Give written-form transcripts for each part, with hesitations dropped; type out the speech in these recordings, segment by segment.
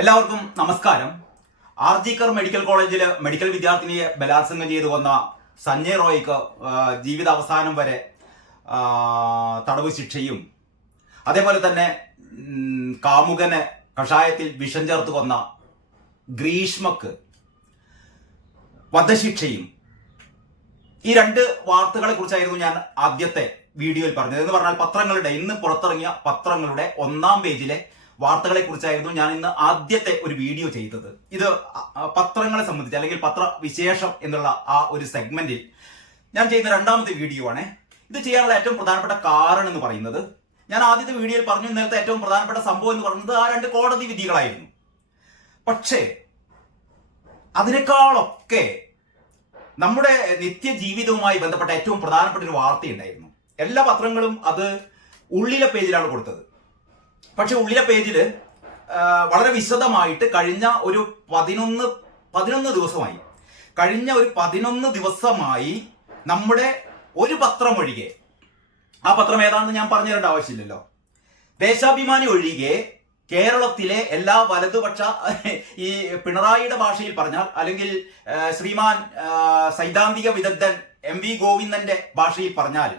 എല്ലാവർക്കും നമസ്കാരം. ആർജിക്കർ മെഡിക്കൽ കോളേജിൽ മെഡിക്കൽ വിദ്യാർത്ഥിനിയെ ബലാത്സംഗം ചെയ്തു കൊന്ന സഞ്ജയ് റോയ്ക്ക് ജീവിതാവസാനം വരെ തടവ് ശിക്ഷയും, അതേപോലെ തന്നെ കാമുകനെ കഷായത്തിൽ വിഷം ചേർത്ത് കൊന്ന ഗ്രീഷ്മക്ക് വധശിക്ഷയും, ഈ രണ്ട് വാർത്തകളെ കുറിച്ചായിരുന്നു ഞാൻ ആദ്യത്തെ വീഡിയോയിൽ പറഞ്ഞത്. എന്ന് പറഞ്ഞാൽ ഇന്ന് പുറത്തിറങ്ങിയ പത്രങ്ങളുടെ ഒന്നാം പേജിലെ വാർത്തകളെ കുറിച്ചായിരുന്നു ഞാൻ ഇന്ന് ആദ്യത്തെ ഒരു വീഡിയോ ചെയ്തത്. ഇത് പത്രങ്ങളെ സംബന്ധിച്ച് അല്ലെങ്കിൽ പത്രവിശേഷം എന്നുള്ള ആ ഒരു സെഗ്മെന്റിൽ ഞാൻ ചെയ്യുന്ന രണ്ടാമത്തെ വീഡിയോ ആണ്. ഇത് ചെയ്യാനുള്ള ഏറ്റവും പ്രധാനപ്പെട്ട കാരണം എന്ന് പറയുന്നത്, ഞാൻ ആദ്യത്തെ വീഡിയോയിൽ പറഞ്ഞു ഇന്നലത്തെ ഏറ്റവും പ്രധാനപ്പെട്ട സംഭവം എന്ന് പറയുന്നത് ആ രണ്ട് കോടതി വിധികളായിരുന്നു. പക്ഷേ അതിനേക്കാളൊക്കെ നമ്മുടെ നിത്യജീവിതവുമായി ബന്ധപ്പെട്ട ഏറ്റവും പ്രധാനപ്പെട്ട ഒരു വാർത്തയുണ്ടായിരുന്നു. എല്ലാ പത്രങ്ങളും അത് ഉള്ളിലെ പേജിലാണ് കൊടുത്തത്. പക്ഷെ ഉള്ളിലെ പേജിൽ വളരെ വിശദമായിട്ട് കഴിഞ്ഞ ഒരു 11 ദിവസമായി നമ്മുടെ ഒരു പത്രം ഒഴികെ, ആ പത്രം ഏതാണെന്ന് ഞാൻ പറഞ്ഞു തരേണ്ട ആവശ്യമില്ലല്ലോ, ദേശാഭിമാനി ഒഴികെ കേരളത്തിലെ എല്ലാ വലതുപക്ഷ, ഈ പിണറായിയുടെ ഭാഷയിൽ പറഞ്ഞാൽ അല്ലെങ്കിൽ ശ്രീമാൻ സൈദ്ധാന്തിക വിദഗ്ധൻ MV ഗോവിന്ദന്റെ ഭാഷയിൽ പറഞ്ഞാൽ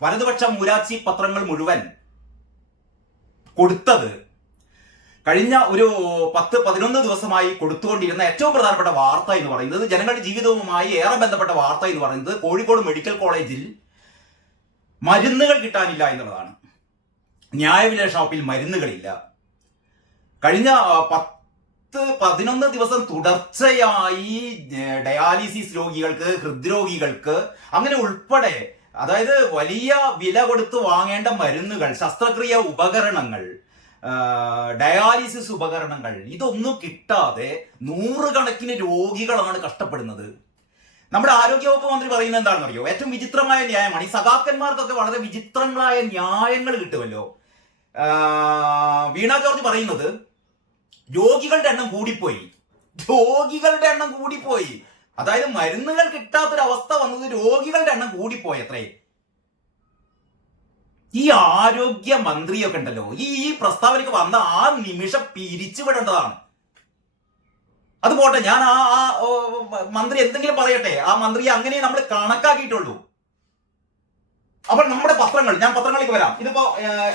വലതുപക്ഷ മൂരാച്ചി പത്രങ്ങൾ മുഴുവൻ കൊടുത്തത്, കഴിഞ്ഞ ഒരു 10-11 ദിവസമായി കൊടുത്തുകൊണ്ടിരുന്ന ഏറ്റവും പ്രധാനപ്പെട്ട വാർത്ത എന്ന് പറയുന്നത്, ജനങ്ങളുടെ ജീവിതവുമായി ഏറെ ബന്ധപ്പെട്ട വാർത്ത എന്ന് പറയുന്നത്, കോഴിക്കോട് മെഡിക്കൽ കോളേജിൽ മരുന്നുകൾ കിട്ടാനില്ല എന്നുള്ളതാണ്. ന്യായവില ഷോപ്പിൽ മരുന്നുകളില്ല. കഴിഞ്ഞ 10-11 ദിവസം തുടർച്ചയായി ഡയാലിസിസ് രോഗികൾക്ക്, ഹൃദ്രോഗികൾക്ക്, അങ്ങനെ ഉൾപ്പെടെ, അതായത് വലിയ വില കൊടുത്ത് വാങ്ങേണ്ട മരുന്നുകൾ, ശസ്ത്രക്രിയ ഉപകരണങ്ങൾ, ഡയാലിസിസ് ഉപകരണങ്ങൾ, ഇതൊന്നും കിട്ടാതെ നൂറുകണക്കിന് രോഗികളാണ് കഷ്ടപ്പെടുന്നത്. നമ്മുടെ ആരോഗ്യവകുപ്പ് മന്ത്രി പറയുന്നത് എന്താണെന്ന് അറിയോ? ഏറ്റവും വിചിത്രമായ ന്യായമാണ്. ഈ സഖാക്കന്മാർക്കൊക്കെ വളരെ വിചിത്രങ്ങളായ ന്യായങ്ങൾ കിട്ടുമല്ലോ. വീണ ജോർജ് പറയുന്നത് രോഗികളുടെ എണ്ണം കൂടിപ്പോയി. അതായത് മരുന്നുകൾ കിട്ടാത്തൊരവസ്ഥ വന്നത് രോഗികളുടെ എണ്ണം കൂടിപ്പോയി അത്രേ. ഈ ആരോഗ്യ മന്ത്രിയൊക്കെ ഉണ്ടല്ലോ, ഈ പ്രസ്താവനയ്ക്ക് വന്ന ആ നിമിഷം പിരിച്ചുവിടേണ്ടതാണ്. അത് പോട്ടെ, ഞാൻ ആ മന്ത്രി എന്തെങ്കിലും പറയട്ടെ, ആ മന്ത്രിയെ അങ്ങനെ നമ്മൾ കണക്കാക്കിയിട്ടുള്ളൂ. അപ്പോൾ നമ്മുടെ ഞാൻ പത്രങ്ങളിലേക്ക് വരാം. ഇതിപ്പോ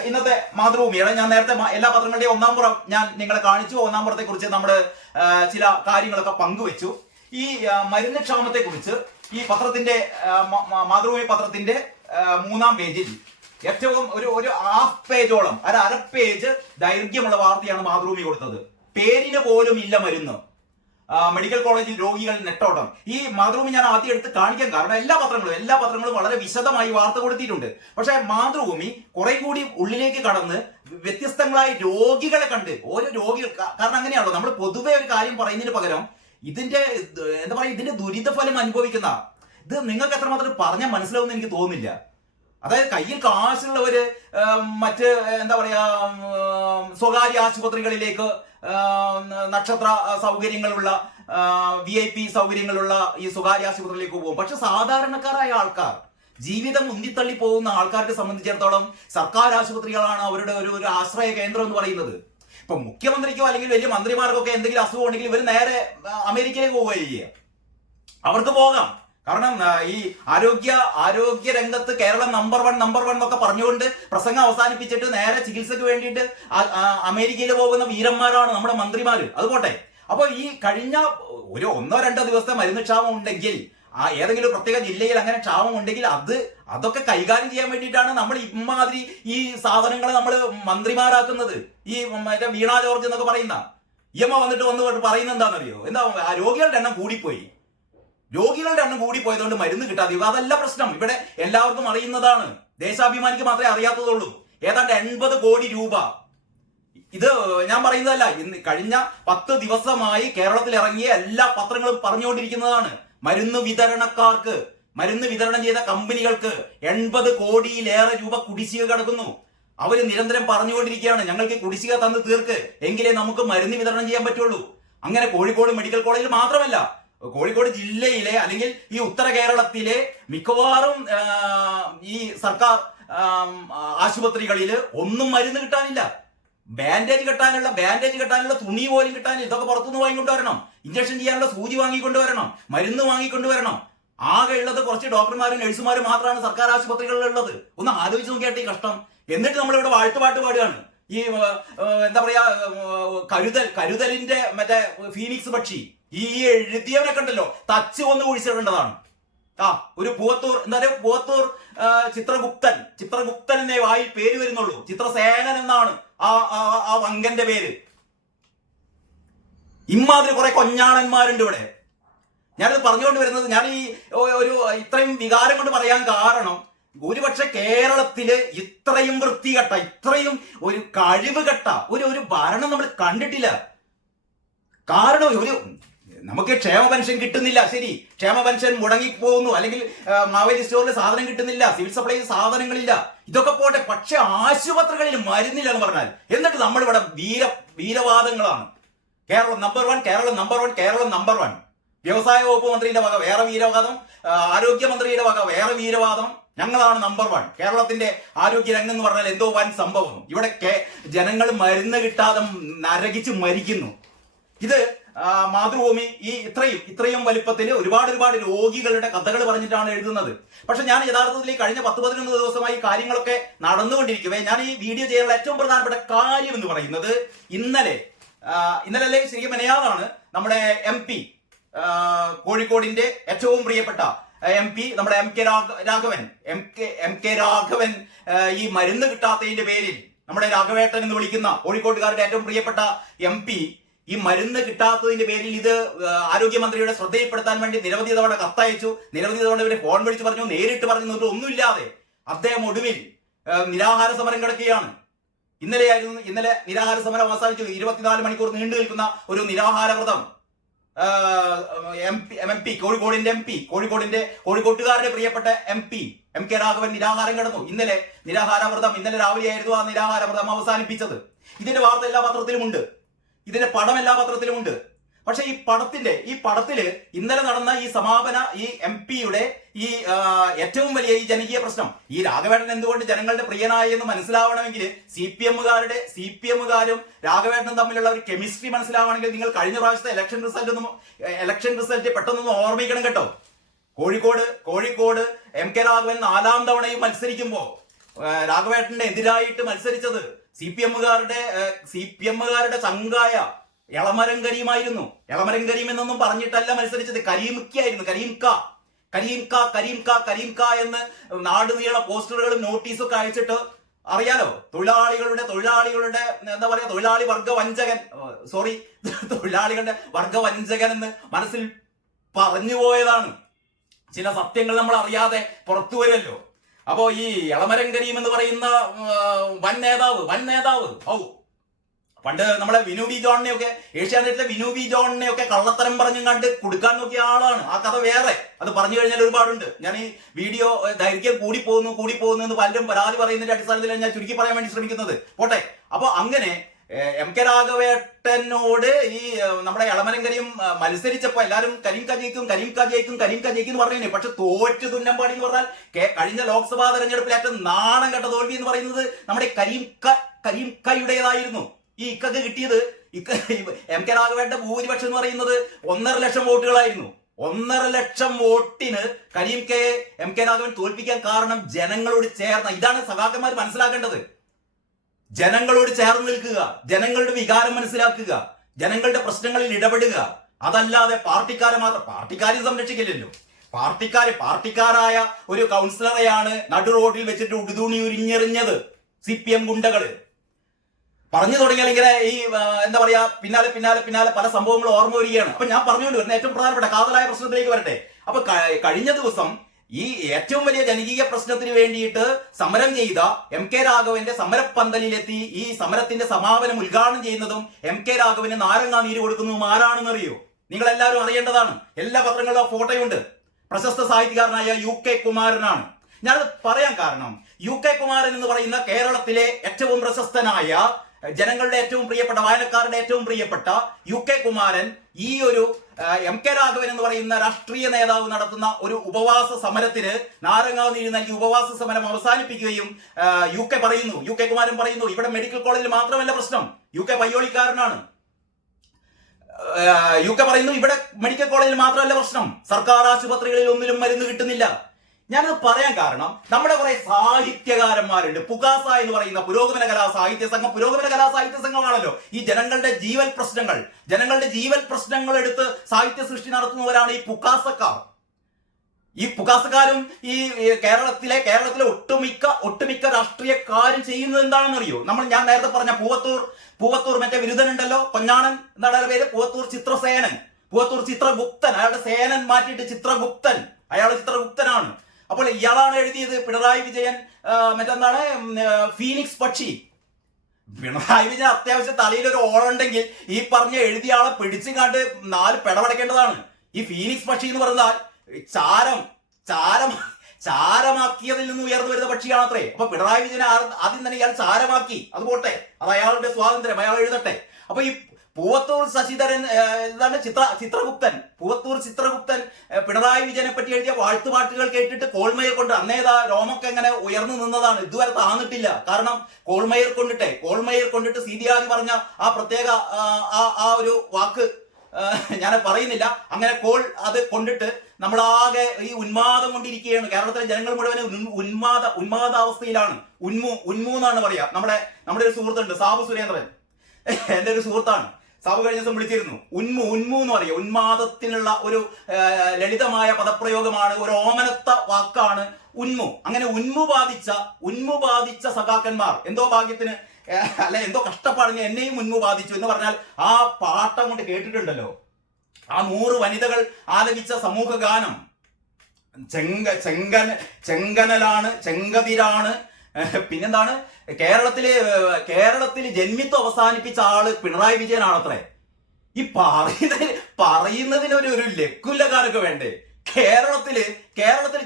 ഇന്നത്തെ മാതൃഭൂമിയാണ്. ഞാൻ നേരത്തെ എല്ലാ പത്രങ്ങളുടെയും ഒന്നാം പുറം ഞാൻ നിങ്ങളെ കാണിച്ചു. ഒന്നാം പുറത്തെ കുറിച്ച് നമ്മൾ ചില കാര്യങ്ങളൊക്കെ പങ്കുവെച്ചു. ഈ മരുന്ന് ക്ഷാമത്തെ കുറിച്ച് ഈ പത്രത്തിന്റെ, മാതൃഭൂമി പത്രത്തിന്റെ 3-ാം പേജിൽ ഏറ്റവും ഒരു ഹാഫ് പേജോളം, അര പേജ് ദൈർഘ്യമുള്ള വാർത്തയാണ് മാതൃഭൂമി കൊടുത്തത്. പേരിന് പോലും ഇല്ല മരുന്ന്, മെഡിക്കൽ കോളേജിൽ രോഗികൾ നെട്ടോട്ടം. ഈ മാതൃഭൂമി ഞാൻ ആദ്യം എടുത്ത് കാണിക്കാൻ കാരണം, എല്ലാ പത്രങ്ങളും വളരെ വിശദമായി വാർത്ത കൊടുത്തിട്ടുണ്ട്. പക്ഷെ മാതൃഭൂമി കുറെ കൂടി ഉള്ളിലേക്ക് കടന്ന് വ്യത്യസ്തങ്ങളായ രോഗികളെ കണ്ട്, ഓരോ രോഗികൾ, കാരണം അങ്ങനെയാണല്ലോ നമ്മൾ പൊതുവെ ഒരു കാര്യം പറയുന്നതിന് പകരം ഇതിന്റെ എന്താ പറയുക, ഇതിന്റെ ദുരിത ഫലം അനുഭവിക്കുന്ന ഇത് നിങ്ങൾക്ക് എത്രമാത്രം പറഞ്ഞാൽ മനസ്സിലാവുമെന്ന് എനിക്ക് തോന്നുന്നില്ല. അതായത് കയ്യിൽ കാശുള്ളവര് മറ്റ് എന്താ പറയാ, സ്വകാര്യ ആശുപത്രികളിലേക്ക്, നക്ഷത്ര സൗകര്യങ്ങളുള്ള, VIP സൗകര്യങ്ങളുള്ള ഈ സ്വകാര്യ ആശുപത്രിയിലേക്ക് പോകും. പക്ഷെ സാധാരണക്കാരായ ആൾക്കാർ, ജീവിതം ഉന്തിത്തള്ളി പോകുന്ന ആൾക്കാരെ സംബന്ധിച്ചിടത്തോളം സർക്കാർ ആശുപത്രികളാണ് അവരുടെ ഒരു ആശ്രയ കേന്ദ്രം എന്ന് പറയുന്നത്. ഇപ്പൊ മുഖ്യമന്ത്രിക്കോ അല്ലെങ്കിൽ വലിയ മന്ത്രിമാർക്കൊക്കെ എന്തെങ്കിലും അസുഖം ഉണ്ടെങ്കിൽ ഇവർ നേരെ അമേരിക്കയിലേക്ക് പോവുകയാണ് ചെയ്യുക. അവർക്ക് പോകാം. കാരണം ഈ ആരോഗ്യ രംഗത്ത് കേരളം നമ്പർ വൺ എന്നൊക്കെ പറഞ്ഞുകൊണ്ട് പ്രസംഗം അവസാനിപ്പിച്ചിട്ട് നേരെ ചികിത്സയ്ക്ക് വേണ്ടിയിട്ട് അമേരിക്കയിൽ പോകുന്ന വീരന്മാരാണ് നമ്മുടെ മന്ത്രിമാര്. അതുപോട്ടെ. അപ്പൊ ഈ കഴിഞ്ഞ ഒരു 1-2 ദിവസത്തെ മരുന്ന് ക്ഷാമം ഉണ്ടെങ്കിൽ, ഏതെങ്കിലും പ്രത്യേക ജില്ലയിൽ അങ്ങനെ ക്ഷാമം ഉണ്ടെങ്കിൽ അതൊക്കെ കൈകാര്യം ചെയ്യാൻ വേണ്ടിയിട്ടാണ് നമ്മൾ ഇമാതിരി ഈ സാധനങ്ങൾ നമ്മൾ മന്ത്രിമാരാക്കുന്നത്. ഈ മറ്റേ വീണ ജോർജ് എന്നൊക്കെ പറയുന്ന വന്നിട്ട് പറയുന്നത് എന്താണെന്നറിയോ? രോഗികളുടെ എണ്ണം കൂടിപ്പോയതുകൊണ്ട് മരുന്ന് കിട്ടാതെ. അതല്ല പ്രശ്നം. ഇവിടെ എല്ലാവർക്കും അറിയുന്നതാണ്. ദേശാഭിമാനിക്ക് മാത്രമേ അറിയാത്തതുള്ളൂ. ഏതാണ്ട് 80 കോടി രൂപ. ഇത് ഞാൻ പറയുന്നതല്ല, കഴിഞ്ഞ 10 ദിവസമായി കേരളത്തിൽ ഇറങ്ങിയ എല്ലാ പത്രങ്ങളും പറഞ്ഞുകൊണ്ടിരിക്കുന്നതാണ്. മരുന്ന് വിതരണക്കാർക്ക്, മരുന്ന് വിതരണം ചെയ്ത കമ്പനികൾക്ക് 80 കോടിയിലേറെ രൂപ കുടിശ്ശിക കിടക്കുന്നു. അവര് നിരന്തരം പറഞ്ഞുകൊണ്ടിരിക്കുകയാണ്, ഞങ്ങൾക്ക് കുടിശ്ശിക തന്ന് തീർക്ക്, എങ്കിലേ നമുക്ക് മരുന്ന് വിതരണം ചെയ്യാൻ പറ്റുള്ളൂ. അങ്ങനെ കോഴിക്കോട് മെഡിക്കൽ കോളേജിൽ മാത്രമല്ല, കോഴിക്കോട് ജില്ലയിലെ അല്ലെങ്കിൽ ഈ ഉത്തര കേരളത്തിലെ മിക്കവാറും ഈ സർക്കാർ ആശുപത്രികളിൽ ഒന്നും മരുന്ന് കിട്ടാനില്ല. ബാൻഡേജ് കെട്ടാനുള്ള തുണി പോലും കിട്ടാനില്ല. ഇതൊക്കെ പുറത്തുനിന്ന് വാങ്ങിക്കൊണ്ടുവരണം. ഇഞ്ചക്ഷൻ ചെയ്യാനുള്ള സൂചി വാങ്ങിക്കൊണ്ടുവരണം, മരുന്ന് വാങ്ങിക്കൊണ്ടുവരണം. ആകെ ഉള്ളത് കുറച്ച് ഡോക്ടർമാരും നഴ്സുമാരും മാത്രമാണ് സർക്കാർ ആശുപത്രികളിൽ ഉള്ളത്. ഒന്ന് ആലോചിച്ച് നോക്കിയാട്ടെ ഈ കഷ്ടം. എന്നിട്ട് നമ്മളിവിടെ വാഴ്ത്തുപാട്ട് പാടുകയാണ്. ഈ എന്താ പറയാ, കരുതലിന്റെ മറ്റേ ഫീനിക്സ് പക്ഷി ഈ എഴുതിയവനെ കണ്ടല്ലോ തച്ച് ഒന്ന് കുഴിച്ചിടേണ്ടതാണ്. ഒരു പൂവത്തൂർ എന്താ പറയുക, പൂവത്തൂർ ചിത്രഗുപ്തൻ എന്നേ വായിൽ പേര് വരുന്നുള്ളൂ. ചിത്രസേനൻ എന്നാണ് ആ വങ്കന്റെ പേര്. ഇമാതിരി കുറെ കൊഞ്ഞാണന്മാരുണ്ട് ഇവിടെ. ഞാനിത് പറഞ്ഞുകൊണ്ട് വരുന്നത്, ഞാൻ ഈ ഒരു ഇത്രയും വികാരം കൊണ്ട് പറയാൻ കാരണം, ഒരുപക്ഷെ കേരളത്തില് ഇത്രയും വൃത്തികെട്ട, ഇത്രയും ഒരു കഴിവ് കെട്ട ഒരു ഭരണം നമ്മൾ കണ്ടിട്ടില്ല. കാരണം നമുക്ക് ക്ഷേമ പെൻഷൻ കിട്ടുന്നില്ല, ശരി, ക്ഷേമ പെൻഷൻ മുടങ്ങിപ്പോകുന്നു, അല്ലെങ്കിൽ മാവേലി സ്റ്റോറിൽ സാധനം കിട്ടുന്നില്ല, സിവിൽ സപ്ലൈസ് സാധനങ്ങളില്ല, ഇതൊക്കെ പോട്ടെ. പക്ഷെ ആശുപത്രികളിൽ മരുന്നില്ല എന്ന് പറഞ്ഞാൽ, എന്നിട്ട് നമ്മളിവിടെ വീരവാദങ്ങളാണ്. Keralam number one. വ്യവസായ വകുപ്പ് മന്ത്രിയുടെ വക വേറെ വീരവാദം, ആരോഗ്യമന്ത്രിയുടെ വക വേറെ വീരവാദം. ഞങ്ങളാണ് നമ്പർ 1. കേരളത്തിന്റെ ആരോഗ്യ രംഗം എന്ന് പറഞ്ഞാൽ എന്തോ വൻ സംഭവം. ഇവിടെ ജനങ്ങൾ മരുന്ന് കിട്ടാതെ നരകിച്ച് മരിക്കുന്നു. ഇത് മാതൃഭൂമി ഈ ഇത്രയും വലിപ്പത്തിൽ ഒരുപാട് രോഗികളുടെ കഥകൾ പറഞ്ഞിട്ടാണ് എഴുതുന്നത്. പക്ഷെ ഞാൻ യഥാർത്ഥത്തിൽ കഴിഞ്ഞ 10-11 ദിവസമായി കാര്യങ്ങളൊക്കെ നടന്നുകൊണ്ടിരിക്കവേ ഞാൻ ഈ വീഡിയോ ചെയ്യാനുള്ള ഏറ്റവും പ്രധാനപ്പെട്ട കാര്യം എന്ന് പറയുന്നത്, ഇന്നലെ ശരിക്കും മെനയാതാണ് നമ്മുടെ MP, കോഴിക്കോടിന്റെ ഏറ്റവും പ്രിയപ്പെട്ട MP നമ്മുടെ എം കെ രാഘവൻ ഈ മരുന്ന് കിട്ടാത്തതിന്റെ പേരിൽ, നമ്മുടെ രാഘവേട്ടൻ എന്ന് വിളിക്കുന്ന കോഴിക്കോട്ടുകാരുടെ ഏറ്റവും പ്രിയപ്പെട്ട MP ഈ മരുന്ന് കിട്ടാത്തതിന്റെ പേരിൽ ഇത് ആരോഗ്യമന്ത്രിയുടെ ശ്രദ്ധയിൽപ്പെടുത്താൻ വേണ്ടി നിരവധി തവണ കത്തയച്ചു, നിരവധി തവണ ഇവരെ ഫോൺ വിളിച്ച് പറഞ്ഞു, നേരിട്ട് പറഞ്ഞു, ഒന്നുമില്ലാതെ അദ്ദേഹം ഒടുവിൽ നിരാഹാര സമരം കിടക്കുകയാണ്. ഇന്നലെ നിരാഹാര സമരം അവസാനിച്ചു. 24 മണിക്കൂർ നീണ്ടു നിൽക്കുന്ന ഒരു നിരാഹാര വ്രതം കോഴിക്കോട്ടുകാരുടെ പ്രിയപ്പെട്ട MP എം കെ രാഘവൻ നിരാഹാരം കിടന്നു. ഇന്നലെ രാവിലെയായിരുന്നു ആ നിരാഹാര വ്രതം അവസാനിപ്പിച്ചത്. ഇതിന്റെ വാർത്ത എല്ലാ പത്രത്തിലുമുണ്ട്, ഇതിന്റെ പടം എല്ലാ പത്രത്തിലുമുണ്ട്. പക്ഷെ ഈ പടത്തില് ഇന്നലെ നടന്ന ഈ സമാപന ഈ MP-യുടെ ഈ ഏറ്റവും വലിയ ഈ ജനകീയ പ്രശ്നം, ഈ രാഘവേട്ടൻ എന്തുകൊണ്ട് ജനങ്ങളുടെ പ്രിയനായി എന്ന് മനസ്സിലാവണമെങ്കിൽ CPM-കാരും രാഘവേട്ടനും തമ്മിലുള്ള ഒരു കെമിസ്ട്രി മനസ്സിലാവണമെങ്കിൽ നിങ്ങൾ കഴിഞ്ഞ പ്രാവശ്യത്തെ ഇലക്ഷൻ റിസൾട്ട് പെട്ടെന്നൊന്ന് ഓർമ്മിക്കണം കേട്ടോ. കോഴിക്കോട് എം കെ രാഘവൻ 4ാം തവണയും മത്സരിക്കുമ്പോ രാഘവേട്ടന്റെ എതിരായിട്ട് മത്സരിച്ചത് CPM-കാരുടെ ചങ്കായ എളമരം കരീമായിരുന്നു. എളമരം കരീം എന്നൊന്നും പറഞ്ഞിട്ടല്ല മത്സരിച്ചത്, കരീംക്കായിരുന്നു. കരീംക്ക എന്ന് നാടുനീള പോസ്റ്ററുകളും നോട്ടീസും ഒക്കെ അയച്ചിട്ട് അറിയാലോ, തൊഴിലാളികളുടെ എന്താ പറയാ, തൊഴിലാളികളുടെ വർഗവഞ്ചകൻ എന്ന് മനസ്സിൽ പറഞ്ഞു പോയതാണ്. ചില സത്യങ്ങൾ നമ്മൾ അറിയാതെ പുറത്തു വരുമല്ലോ. അപ്പോ ഈ എളമരം കരീം എന്ന് പറയുന്ന വൻ നേതാവ് പണ്ട് നമ്മളെ വിനു വി ജോണിനെയൊക്കെ, ഏഷ്യാനെറ്റിലെ വിനു വി ജോണിനെയൊക്കെ കള്ളത്തരം പറഞ്ഞും കണ്ട് കൊടുക്കാൻ നോക്കിയ ആളാണ്. ആ കഥ വേറെ, അത് പറഞ്ഞു കഴിഞ്ഞാൽ ഒരുപാടുണ്ട്. ഞാൻ ഈ വീഡിയോ ദൈർഘ്യം കൂടി പോകുന്നു എന്ന് പലരും പരാതി പറയുന്നതിന്റെ അടിസ്ഥാനത്തിൽ ഞാൻ ചുരുക്കി പറയാൻ വേണ്ടി ശ്രമിക്കുന്നത് പോട്ടെ. അപ്പൊ അങ്ങനെ എം കെ രാഘവേട്ടനോട് ഈ നമ്മുടെ എളമരം കരീം മത്സരിച്ചപ്പോ എല്ലാരും കരീം ക ജയിക്കും എന്ന് പറഞ്ഞു. പക്ഷെ തോറ്റ് തുന്നമ്പാടി എന്ന് പറഞ്ഞാൽ കഴിഞ്ഞ ലോക്സഭാ തെരഞ്ഞെടുപ്പിൽ ഏറ്റവും നാണം കെട്ട തോൽവി എന്ന് പറയുന്നത് നമ്മുടെ കരീം കയുടേതായിരുന്നു. ഈ ഇക്കൊക്കെ കിട്ടിയത് എം കെ രാഘവേട്ടന്റെ ഭൂരിപക്ഷം എന്ന് പറയുന്നത് 1.5 ലക്ഷം വോട്ടുകളായിരുന്നു. 1.5 ലക്ഷം വോട്ടിന് എം കെ രാഘവൻ തോൽപ്പിക്കാൻ കാരണം ജനങ്ങളോട് ചേർന്ന, ഇതാണ് സഖാക്കന്മാർ മനസ്സിലാക്കേണ്ടത്. ജനങ്ങളോട് ചേർന്ന് നിൽക്കുക, ജനങ്ങളുടെ വികാരം മനസ്സിലാക്കുക, ജനങ്ങളുടെ പ്രശ്നങ്ങളിൽ ഇടപെടുക. അതല്ലാതെ പാർട്ടിക്കാരെ സംരക്ഷിക്കില്ലല്ലോ. പാർട്ടിക്കാരായ ഒരു കൗൺസിലറെയാണ് നടു റോഡിൽ വെച്ചിട്ട് ഉടുതുണി ഉരിഞ്ഞെറിഞ്ഞത് CPM ഗുണ്ടകള്. പറഞ്ഞു തുടങ്ങിയാൽ ഇങ്ങനെ ഈ എന്താ പറയാ, പിന്നാലെ പല സംഭവങ്ങൾ ഓർമ്മ വരികയാണ്. അപ്പൊ ഞാൻ പറഞ്ഞുകൊണ്ട് വരുന്ന ഏറ്റവും പ്രധാനപ്പെട്ട കാതലായ പ്രശ്നത്തിലേക്ക് വരട്ടെ. അപ്പൊ കഴിഞ്ഞ ദിവസം ഈ ഏറ്റവും വലിയ ജനകീയ പ്രശ്നത്തിന് വേണ്ടിയിട്ട് സമരം ചെയ്ത എം കെ രാഘവന്റെ സമരപ്പന്തലിലെത്തി ഈ സമരത്തിന്റെ സമാപനം ഉദ്ഘാടനം ചെയ്യുന്നതും എം കെ രാഘവന് നാരങ്ങാ നീര് കൊടുക്കുന്നതും ആരാണെന്ന് അറിയോ? നിങ്ങൾ എല്ലാവരും അറിയേണ്ടതാണ്. എല്ലാ പത്രങ്ങളിലും ഫോട്ടോയുണ്ട്. പ്രശസ്ത സാഹിത്യകാരനായ UK കുമാരനാണ്. ഞാനത് പറയാൻ കാരണം, UK കുമാരൻ എന്ന് പറയുന്ന കേരളത്തിലെ ഏറ്റവും പ്രശസ്തനായ ജനങ്ങളുടെ ഏറ്റവും പ്രിയപ്പെട്ട, വായനക്കാരുടെ ഏറ്റവും പ്രിയപ്പെട്ട UK കുമാരൻ ഈ ഒരു MK രാഘവൻ എന്ന് പറയുന്ന രാഷ്ട്രീയ നേതാവ് നടത്തുന്ന ഒരു ഉപവാസ സമരത്തിന് നാരങ്ങാവ് നീര് നൽകി ഉപവാസ സമരം അവസാനിപ്പിക്കുകയും UK കുമാരൻ പറയുന്നു, ഇവിടെ മെഡിക്കൽ കോളേജിൽ മാത്രമല്ല പ്രശ്നം, UK പയ്യോളിക്കാരനാണ്. UK പറയുന്നു ഇവിടെ മെഡിക്കൽ കോളേജിൽ മാത്രമല്ല പ്രശ്നം, സർക്കാർ ആശുപത്രികളിൽ ഒന്നിലും മരുന്ന് കിട്ടുന്നില്ല. ഞാനത് പറയാൻ കാരണം നമ്മുടെ കുറെ സാഹിത്യകാരന്മാരുണ്ട്. പുകാസ എന്ന് പറയുന്ന പുരോഗമന കലാ സാഹിത്യ സംഘമാണല്ലോ ഈ ജനങ്ങളുടെ ജീവൽ പ്രശ്നങ്ങൾ എടുത്ത് സാഹിത്യ സൃഷ്ടി നടത്തുന്നവരാണ് ഈ പുകാസക്കാർ. ഈ പുകാസക്കാരും ഈ കേരളത്തിലെ ഒട്ടുമിക്ക രാഷ്ട്രീയക്കാരും ചെയ്യുന്നത് എന്താണെന്നറിയോ? ഞാൻ നേരത്തെ പറഞ്ഞ പൂവത്തൂർ മറ്റേ വിരുദ്ധനുണ്ടല്ലോ, പൊന്നാണൻ എന്താണ് പേര്, പൂവത്തൂർ ചിത്രഗുപ്തൻ, അയാളുടെ സേനൻ മാറ്റിയിട്ട് ചിത്രഗുപ്തൻ, അയാൾ ചിത്രഗുപ്തനാണ്. അപ്പോൾ ഇയാളാണ് എഴുതിയത് പിണറായി വിജയൻ മറ്റെന്താണ് ഫീനിക്സ് പക്ഷി. പിണറായി വിജയൻ അത്യാവശ്യം തലയിൽ ഒരു ഓളുണ്ടെങ്കിൽ ഈ പറഞ്ഞ എഴുതിയ ആളെ പിടിച്ചു കണ്ട് 4 പെടപടക്കേണ്ടതാണ്. ഈ ഫീനിക്സ് പക്ഷി എന്ന് പറഞ്ഞാൽ ചാരമാക്കിയതിൽ നിന്ന് ഉയർന്നു വരുന്ന പക്ഷിയാണത്രേ. അപ്പൊ പിണറായി വിജയൻ ആദ്യം തന്നെ ഇയാൾ ചാരമാക്കി, അത് പോട്ടെ, അത് അയാളുടെ സ്വാതന്ത്ര്യം, അയാൾ എഴുതട്ടെ. അപ്പൊ ഈ പൂവത്തൂർ ശശിധരൻ എന്താണ് പൂവത്തൂർ ചിത്രഗുപ്തൻ പിണറായി വിജയനെ പറ്റി എഴുതിയ വാഴ്ത്തുപാട്ടുകൾ കേട്ടിട്ട് കോൾമേയർ കൊണ്ട് അന്നേതാ രോമൊക്കെ എങ്ങനെ ഉയർന്നു നിന്നതാണ്, ഇതുവരെ താന്നിട്ടില്ല. കാരണം കോൾമേയർ കൊണ്ടിട്ട് സീതിയാദി പറഞ്ഞ ആ പ്രത്യേക ആ ഒരു വാക്ക് ഞാൻ പറയുന്നില്ല. അങ്ങനെ അത് കൊണ്ടിട്ട് നമ്മളാകെ ഈ ഉന്മാദം കൊണ്ടിരിക്കുകയാണ്. കേരളത്തിലെ ജനങ്ങൾ മുഴുവൻ ഉന്മാദാവസ്ഥയിലാണ്. ഉന്മു എന്നാണ് പറയാ. നമ്മുടെ ഒരു സുഹൃത്തുണ്ട്, സാബു സുരേന്ദ്രൻ, എന്റെ ഒരു സുഹൃത്താണ്. സാബു കഴിഞ്ഞ ദിവസം വിളിച്ചിരുന്നു. ഉന്മു എന്ന് പറയുക ഉന്മാദത്തിനുള്ള ഒരു ലളിതമായ പദപ്രയോഗമാണ്, ഒരു ഓമനത്ത വാക്കാണ് ഉന്മു. അങ്ങനെ ഉന്മു ബാധിച്ച സഖാക്കന്മാർ എന്തോ ഭാഗ്യത്തിന് എന്തോ കഷ്ടപ്പാടിന് എന്നെയും ഉന്മു ബാധിച്ചു എന്ന് പറഞ്ഞാൽ ആ പാട്ടം കൊണ്ട് കേട്ടിട്ടുണ്ടല്ലോ. ആ 100 വനിതകൾ ആലപിച്ച സമൂഹ ഗാനം ചെങ്കതിരാണ്. പിന്നെന്താണ്, കേരളത്തില് ജന്മിത്വം അവസാനിപ്പിച്ച ആള് പിണറായി വിജയനാണത്രേ. ഈ പറയുന്നതിനൊരു ലക്കുലകാരൊക്കെ വേണ്ടേ? കേരളത്തില്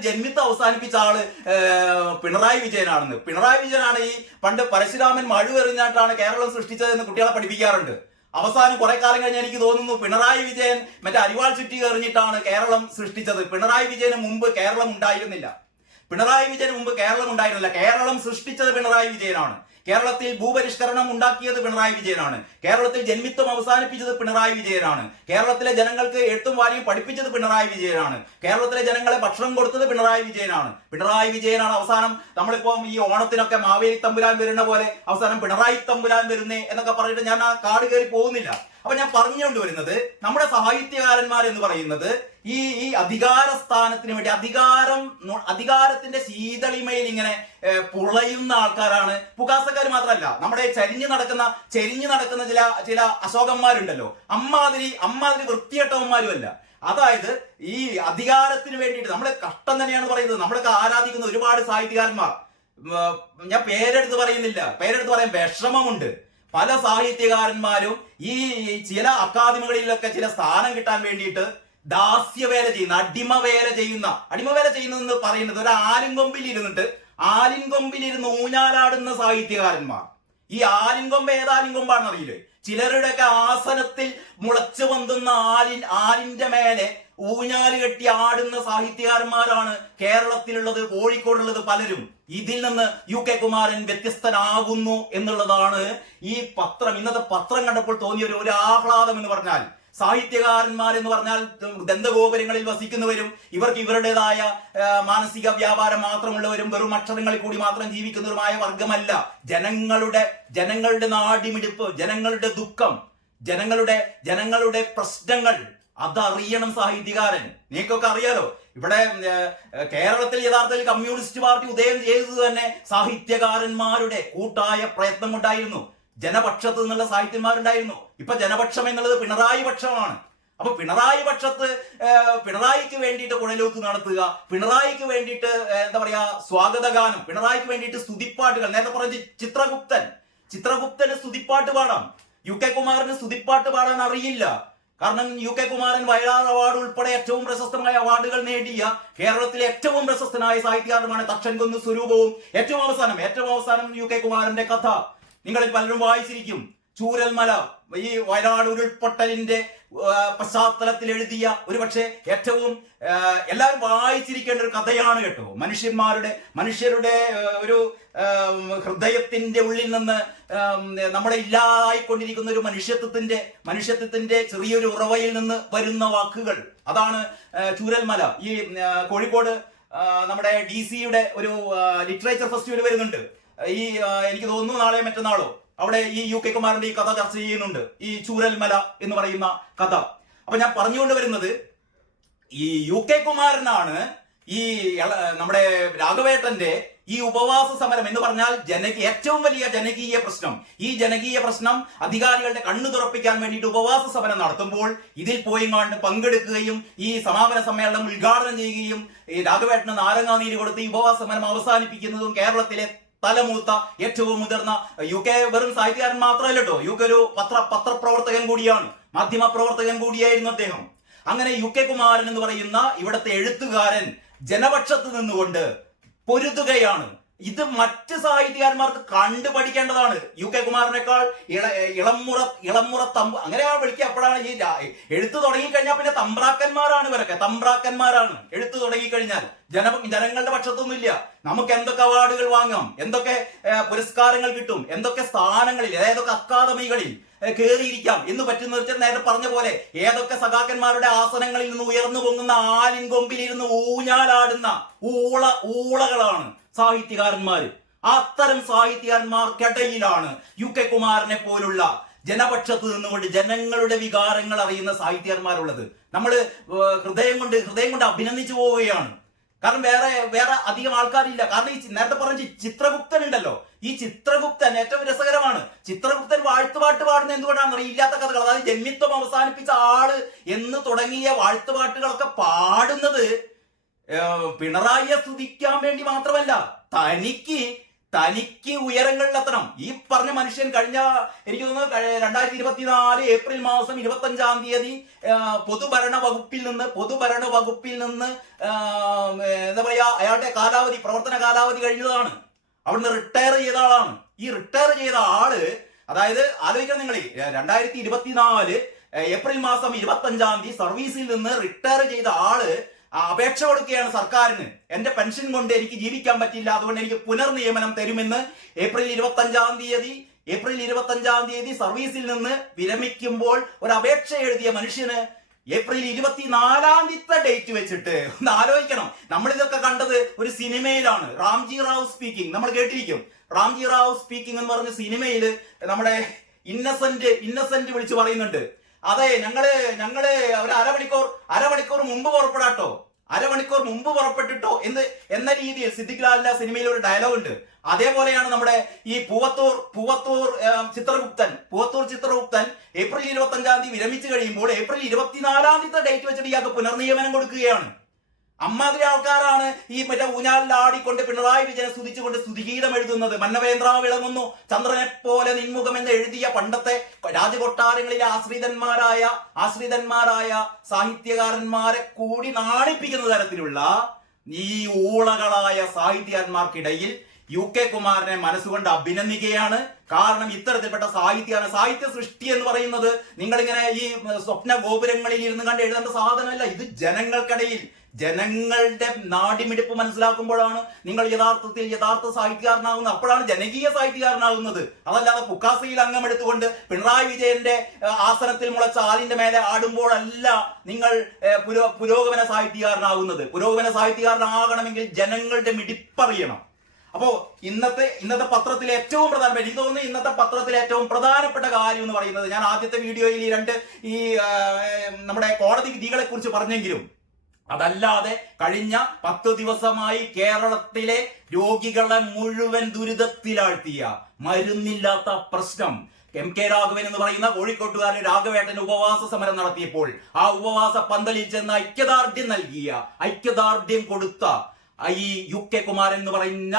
ജന്മിത്വം അവസാനിപ്പിച്ച ആള് പിണറായി വിജയനാണെന്ന്. പിണറായി വിജയനാണ് ഈ പണ്ട് പരശുരാമൻ മഴുവെറിഞ്ഞായിട്ടാണ് കേരളം സൃഷ്ടിച്ചതെന്ന് കുട്ടികളെ പഠിപ്പിക്കാറുണ്ട്. അവസാനം കുറെ കാലം കഴിഞ്ഞ് എനിക്ക് തോന്നുന്നു പിണറായി വിജയൻ മറ്റേ അരിവാൾ ചുറ്റി എറിഞ്ഞിട്ടാണ് കേരളം സൃഷ്ടിച്ചത്. പിണറായി വിജയന് മുമ്പ് കേരളം ഉണ്ടായിരുന്നില്ല. കേരളം സൃഷ്ടിച്ചത് പിണറായി വിജയനാണ്. കേരളത്തിൽ ഭൂപരിഷ്കരണം ഉണ്ടാക്കിയത് പിണറായി വിജയനാണ്. കേരളത്തിൽ ജന്മിത്വം അവസാനിപ്പിച്ചത് പിണറായി വിജയനാണ്. കേരളത്തിലെ ജനങ്ങൾക്ക് എഴുത്തും വായനയും പഠിപ്പിച്ചത് പിണറായി വിജയനാണ്. കേരളത്തിലെ ജനങ്ങളെ ഭക്ഷണം കൊടുത്തത് പിണറായി വിജയനാണ്. അവസാനം നമ്മളിപ്പം ഈ ഓണത്തിനൊക്കെ മാവേലി തമ്പുരാൻ വരുന്ന പോലെ അവസാനം പിണറായി തമ്പുരാൻ വരുന്നേ എന്നൊക്കെ പറഞ്ഞിട്ട് ഞാൻ ആ കാട് കയറി പോകുന്നില്ല. അപ്പൊ ഞാൻ പറഞ്ഞുകൊണ്ട് വരുന്നത്, നമ്മുടെ സാഹിത്യകാരന്മാർ എന്ന് പറയുന്നത് ഈ അധികാര സ്ഥാനത്തിന് വേണ്ടി അധികാരത്തിന്റെ ശീതളിമയിൽ ഇങ്ങനെ പുളയുന്ന ആൾക്കാരാണ്. പുകാസക്കാർ മാത്രമല്ല, നമ്മുടെ ചെരിഞ്ഞു നടക്കുന്ന ചില അശോകന്മാരുണ്ടല്ലോ, അമ്മാതിരി വൃത്തികെട്ടവന്മാരും അല്ല. അതായത് ഈ അധികാരത്തിന് വേണ്ടിയിട്ട് നമ്മളെ കഷ്ടം തന്നെയാണ് പറയുന്നത്. നമ്മളൊക്കെ ആരാധിക്കുന്ന ഒരുപാട് സാഹിത്യകാരന്മാർ, ഞാൻ പേരെടുത്ത് പറയാൻ വിഷമമുണ്ട്. പല സാഹിത്യകാരന്മാരും ഈ ചില അക്കാദമികളിലൊക്കെ ചില സ്ഥാനം കിട്ടാൻ വേണ്ടിയിട്ട് ദാസ്യവേല ചെയ്യുന്ന, അടിമവേല ചെയ്യുന്നതെന്ന് പറയുന്നത് ഒരു ആലിൻകൊമ്പിലിരുന്ന് ഊഞ്ഞാലാടുന്ന സാഹിത്യകാരന്മാർ. ഈ ആലിൻകൊമ്പ് ഏതാലിൻകൊമ്പാണെന്ന് അറിയില്ലേ? ചിലരുടെയൊക്കെ ആസനത്തിൽ മുളച്ചു പൊന്തുന്ന ആലിന്റെ മേലെ ഊഞ്ഞാല് കെട്ടി ആടുന്ന സാഹിത്യകാരന്മാരാണ് കേരളത്തിലുള്ളത്, കോഴിക്കോടുള്ളത് പലരും. ഇതിൽ നിന്ന് UK കുമാരൻ വ്യത്യസ്തനാകുന്നു എന്നുള്ളതാണ് ഈ ഇന്നത്തെ പത്രം കണ്ടപ്പോൾ തോന്നിയ ഒരു ആഹ്ലാദം എന്ന് പറഞ്ഞാൽ. സാഹിത്യകാരന്മാരെന്ന് പറഞ്ഞാൽ ദന്തഗോപുരങ്ങളിൽ വസിക്കുന്നവരും ഇവർക്ക് ഇവരുടേതായ മാനസിക വ്യാപാരം മാത്രമുള്ളവരും വെറും അക്ഷരങ്ങളിൽ കൂടി മാത്രം ജീവിക്കുന്നവരുമായ വർഗമല്ല. ജനങ്ങളുടെ നാടിമിടിപ്പ്, ജനങ്ങളുടെ ദുഃഖം, ജനങ്ങളുടെ പ്രശ്നങ്ങൾ അതറിയണം സാഹിത്യകാരൻ. നിങ്ങൾക്കൊക്കെ അറിയാലോ, ഇവിടെ കേരളത്തിൽ യഥാർത്ഥത്തിൽ കമ്മ്യൂണിസ്റ്റ് പാർട്ടി ഉദയം ചെയ്തത് തന്നെ സാഹിത്യകാരന്മാരുടെ കൂട്ടായ പ്രയത്നം കൊണ്ടായിരുന്നു. ജനപക്ഷത്ത് നിന്നുള്ള സാഹിത്യന്മാരുണ്ടായിരുന്നു. ഇപ്പൊ ജനപക്ഷം എന്നുള്ളത് പിണറായി പക്ഷമാണ്. അപ്പൊ പിണറായിക്ക് വേണ്ടിയിട്ട് കുഴലൂത്ത് നടത്തുക, പിണറായിക്ക് വേണ്ടിയിട്ട് എന്താ പറയാ സ്വാഗതഗാനം, പിണറായിക്ക് വേണ്ടിയിട്ട് സ്തുതിപ്പാട്ടുകൾ. നേരത്തെ പറഞ്ഞ ചിത്രഗുപ്തന് സ്തുതിപ്പാട്ട് പാടാം, UK കുമാരന് സ്തുതിപ്പാട്ട് പാടാൻ അറിയില്ല. കാരണം UK കുമാരൻ വയലാർ അവാർഡ് ഉൾപ്പെടെ ഏറ്റവും പ്രശസ്തമായ അവാർഡുകൾ നേടിയ കേരളത്തിലെ ഏറ്റവും പ്രശസ്തനായ സാഹിത്യകാരനുമാണ്. തക്ഷൻകുന്ന് സ്വരൂപവും ഏറ്റവും അവസാനം UK കുമാരന്റെ കഥ നിങ്ങളിൽ പലരും വായിച്ചിരിക്കും. ചൂരൽമല, ഈ വയനാട് ഉരുൾപൊട്ടലിന്റെ പശ്ചാത്തലത്തിൽ എഴുതിയ ഒരുപക്ഷെ ഏറ്റവും എല്ലാവരും വായിച്ചിരിക്കേണ്ട ഒരു കഥയാണ് കേട്ടോ. മനുഷ്യരുടെ ഒരു ഹൃദയത്തിന്റെ ഉള്ളിൽ നിന്ന് നമ്മളെ ഇല്ലാതായിക്കൊണ്ടിരിക്കുന്ന ഒരു മനുഷ്യത്വത്തിന്റെ ചെറിയൊരു ഉറവയിൽ നിന്ന് വരുന്ന വാക്കുകൾ. അതാണ് ചൂരൽമല. ഈ കോഴിക്കോട് നമ്മുടെ DC-യുടെ ഒരു ലിറ്ററേച്ചർ ഫെസ്റ്റിവൽ വരുന്നുണ്ട്. ഈ എനിക്ക് തോന്നുന്നു നാളെ മറ്റന്നാളോ അവിടെ ഈ UK കുമാരന്റെ ഈ കഥ ചർച്ച ചെയ്യുന്നുണ്ട്, ഈ ചൂരൽമല എന്ന് പറയുന്ന കഥ. അപ്പൊ ഞാൻ പറഞ്ഞുകൊണ്ട് വരുന്നത്, ഈ UK കുമാരനാണ് ഈ നമ്മുടെ രാഘവേട്ടന്റെ ഈ ഉപവാസ സമരം എന്ന് പറഞ്ഞാൽ ഏറ്റവും വലിയ ജനകീയ പ്രശ്നം. ഈ ജനകീയ പ്രശ്നം അധികാരികളുടെ കണ്ണു തുറപ്പിക്കാൻ വേണ്ടിയിട്ട് ഉപവാസ സമരം നടത്തുമ്പോൾ ഇതിൽ പോയി പങ്കെടുക്കുകയും ഈ സമാപന സമ്മേളനം ഉദ്ഘാടനം ചെയ്യുകയും ഈ രാഘവേട്ടന് നാരങ്ങാനീര് കൊടുത്ത് ഈ ഉപവാസ സമരം അവസാനിപ്പിക്കുന്നതും കേരളത്തിലെ തലമൂത്ത ഏറ്റവും മുതിർന്ന UK വെറും സാഹിത്യകാരൻ മാത്രമല്ല കേട്ടോ, UK ഒരു പത്രപ്രവർത്തകൻ കൂടിയാണ്, മാധ്യമ പ്രവർത്തകൻ കൂടിയായിരുന്നു അദ്ദേഹം. അങ്ങനെ UK കുമാരൻ എന്ന് പറയുന്ന ഇവിടുത്തെ എഴുത്തുകാരൻ ജനപക്ഷത്ത് നിന്നുകൊണ്ട് പൊരുതുകയാണ്. ഇത് മറ്റ് സാഹിത്യകാരന്മാർക്ക് കണ്ടുപഠിക്കേണ്ടതാണ്. UK കുമാരനേക്കാൾ ഇളമുറ അങ്ങനെയാണ് വിളിക്കുക. അപ്പോഴാണ് ഈ എഴുത്ത് തുടങ്ങിക്കഴിഞ്ഞാൽ പിന്നെ തമ്പ്രാക്കന്മാരാണ് ഇവരൊക്കെ, തമ്പ്രാക്കന്മാരാണ്. എഴുത്ത് തുടങ്ങിക്കഴിഞ്ഞാൽ ജനങ്ങളുടെ പക്ഷത്തൊന്നുമില്ല. നമുക്ക് എന്തൊക്കെ അവാർഡുകൾ വാങ്ങാം, എന്തൊക്കെ പുരസ്കാരങ്ങൾ കിട്ടും, എന്തൊക്കെ സ്ഥാനങ്ങളിൽ, ഏതൊക്കെ അക്കാദമികളിൽ കയറിയിരിക്കാം എന്ന് പറ്റുന്ന നേരത്തെ പറഞ്ഞ പോലെ ഏതൊക്കെ സഖാക്കന്മാരുടെ ആസനങ്ങളിൽ നിന്ന് ഉയർന്നു പൊങ്ങുന്ന ആലിൻ കൊമ്പിലിരുന്ന് ഊഞ്ഞാലാടുന്ന ഊളകളാണ് സാഹിത്യകാരന്മാര്. അത്തരം സാഹിത്യകാരന്മാർക്കിടയിലാണ് UK കുമാരനെ പോലുള്ള ജനപക്ഷത്ത് നിന്നുകൊണ്ട് ജനങ്ങളുടെ വികാരങ്ങൾ അറിയുന്ന സാഹിത്യകാരന്മാരുള്ളത്. നമ്മള് ഹൃദയം കൊണ്ട് അഭിനന്ദിച്ചു പോവുകയാണ്. കാരണം വേറെ അധികം ആൾക്കാരില്ല. കാരണം ഈ നേരത്തെ പറഞ്ഞ ചിത്രഗുപ്തൻ ഉണ്ടല്ലോ, ഈ ചിത്രഗുപ്തൻ ഏറ്റവും രസകരമാണ്. ചിത്രഗുപ്തൻ വാഴ്ത്തുപാട്ട് പാടുന്ന എന്തുകൊണ്ടാണെന്ന് അറിയാം. ഇല്ലാത്ത കഥകൾ, അതായത് ജന്മിത്വം അവസാനിപ്പിച്ച ആള് എന്ന് തുടങ്ങിയ വാഴ്ത്തുപാട്ടുകളൊക്കെ പാടുന്നത് പിണറായിയെ സ്തുതിക്കാൻ വേണ്ടി മാത്രമല്ല, തനിക്ക് ഉയരങ്ങളിലെത്തണം. ഈ പറഞ്ഞ മനുഷ്യൻ കഴിഞ്ഞ എനിക്ക് തോന്നുന്നു 2024 ഏപ്രിൽ മാസം 25-ാം തീയതി പൊതുഭരണ വകുപ്പിൽ നിന്ന് എന്താ പറയാ, അയാളുടെ പ്രവർത്തന കാലാവധി കഴിഞ്ഞതാണ്. അവിടുന്ന് റിട്ടയർ ചെയ്ത ആളാണ്. ഈ റിട്ടയർ ചെയ്ത ആള്, അതായത് ആലോചിക്കണം നിങ്ങൾ, 2024 ഏപ്രിൽ മാസം 25-ാം തീയതി സർവീസിൽ നിന്ന് റിട്ടയർ ചെയ്ത ആള് അപേക്ഷ കൊടുക്കുകയാണ് സർക്കാരിന്. എന്റെ പെൻഷൻ കൊണ്ട് എനിക്ക് ജീവിക്കാൻ പറ്റില്ല, അതുകൊണ്ട് എനിക്ക് പുനർനിയമനം തരുമെന്ന് ഏപ്രിൽ 25-ാം തീയതി സർവീസിൽ നിന്ന് വിരമിക്കുമ്പോൾ ഒരു അപേക്ഷ എഴുതിയ മനുഷ്യന് ഏപ്രിൽ 24-ാം തീയതി ഡേറ്റ് വെച്ചിട്ട് ഒന്ന് ആലോചിക്കണം. നമ്മളിതൊക്കെ കണ്ടത് ഒരു സിനിമയിലാണ്, റാംജി റാവു സ്പീക്കിംഗ്, നമ്മൾ കേട്ടിരിക്കും. റാംജി റാവു സ്പീക്കിംഗ് എന്ന് പറഞ്ഞ സിനിമയിൽ നമ്മുടെ ഇന്നസെന്റ് വിളിച്ചു പറയുന്നുണ്ട്, അതെ ഞങ്ങള് ഒരു അരമണിക്കൂർ മുമ്പ് പുറപ്പെടാട്ടോ, അരമണിക്കൂർ മുമ്പ് പുറപ്പെട്ടിട്ടോ എന്ന രീതിയിൽ സിദ്ദിഖ് ലാലിന്റെ സിനിമയിൽ ഒരു ഡയലോഗ് ഉണ്ട്. അതേപോലെയാണ് നമ്മുടെ ഈ പൂവത്തൂർ ചിത്രഗുപ്തൻ ഏപ്രിൽ 25-ാം തീയതി വിരമിച്ചു കഴിയുമ്പോൾ ഏപ്രിൽ 24-ാം തീയതി ഡേറ്റ് വെച്ചിട്ട് ഇയാൾക്ക് പുനർനിയമനം കൊടുക്കുകയാണ്. അമ്മാതിരി ആൾക്കാരാണ് ഈ മറ്റേ ഊഞ്ഞാലിലാടിക്കൊണ്ട് പിണറായി വിജയനെ സ്തുതിച്ചുകൊണ്ട് സ്തുതിഗീതം എഴുതുന്നത്. മന്നവേന്ദ്ര വിളങ്ങുന്നു ചന്ദ്രനെ പോലെ നിൻമുഖം എന്ന് എഴുതിയ പണ്ടത്തെ രാജകൊട്ടാരങ്ങളിലെ ആശ്രിതന്മാരായ സാഹിത്യകാരന്മാരെ കൂടി നാണിപ്പിക്കുന്ന തരത്തിലുള്ള ഈ ഊളകളായ സാഹിത്യകാരന്മാർക്കിടയിൽ UK കുമാരനെ മനസ്സുകൊണ്ട് അഭിനന്ദിക്കുകയാണ്. കാരണം ഇത്തരത്തിൽപ്പെട്ട സാഹിത്യ സൃഷ്ടി എന്ന് പറയുന്നത് നിങ്ങളിങ്ങനെ ഈ സ്വപ്ന ഗോപുരങ്ങളിൽ ഇരുന്ന് കണ്ട് എഴുതേണ്ട സാധനമല്ല. ഇത് ജനങ്ങൾക്കിടയിൽ ജനങ്ങളുടെ നാടിമിടിപ്പ് മനസ്സിലാക്കുമ്പോഴാണ് നിങ്ങൾ യഥാർത്ഥ സാഹിത്യകാരനാകുന്നത്. അപ്പോഴാണ് ജനകീയ സാഹിത്യകാരനാകുന്നത്. അതല്ലാതെ പുക്കാസയിൽ അംഗമെടുത്തുകൊണ്ട് പിണറായി വിജയന്റെ ആസനത്തിൽ മുളച്ച ആലിന്റെ മേലെ ആടുമ്പോഴല്ല നിങ്ങൾ പുരോഗമന സാഹിത്യകാരനാകുന്നത്. പുരോഗമന സാഹിത്യകാരനാകണമെങ്കിൽ ജനങ്ങളുടെ മിടിപ്പറിയണം. അപ്പോ ഇന്നത്തെ പത്രത്തിലെ ഏറ്റവും പ്രധാനപ്പെട്ട, എനിക്ക് തോന്നുന്നു ഇന്നത്തെ പത്രത്തിലെ ഏറ്റവും പ്രധാനപ്പെട്ട കാര്യം എന്ന് പറയുന്നത്, ഞാൻ ആദ്യത്തെ വീഡിയോയിൽ ഈ നമ്മുടെ കോടതി വിധികളെ കുറിച്ച് പറഞ്ഞെങ്കിലും അതല്ലാതെ കഴിഞ്ഞ 10 ദിവസമായി കേരളത്തിലെ രോഗികളെ മുഴുവൻ ദുരിതത്തിലാഴ്ത്തിയ മരുന്നില്ലാത്ത പ്രശ്നം MK രാഘവൻ എന്ന് പറയുന്ന കോഴിക്കോട്ടുകാരൻ രാഘവേട്ടൻ ഉപവാസ സമരം നടത്തിയപ്പോൾ ആ ഉപവാസ പന്തലിൽ ചെന്ന് ഐക്യദാർഢ്യം കൊടുത്ത ഈ UK കുമാരൻ എന്ന് പറയുന്ന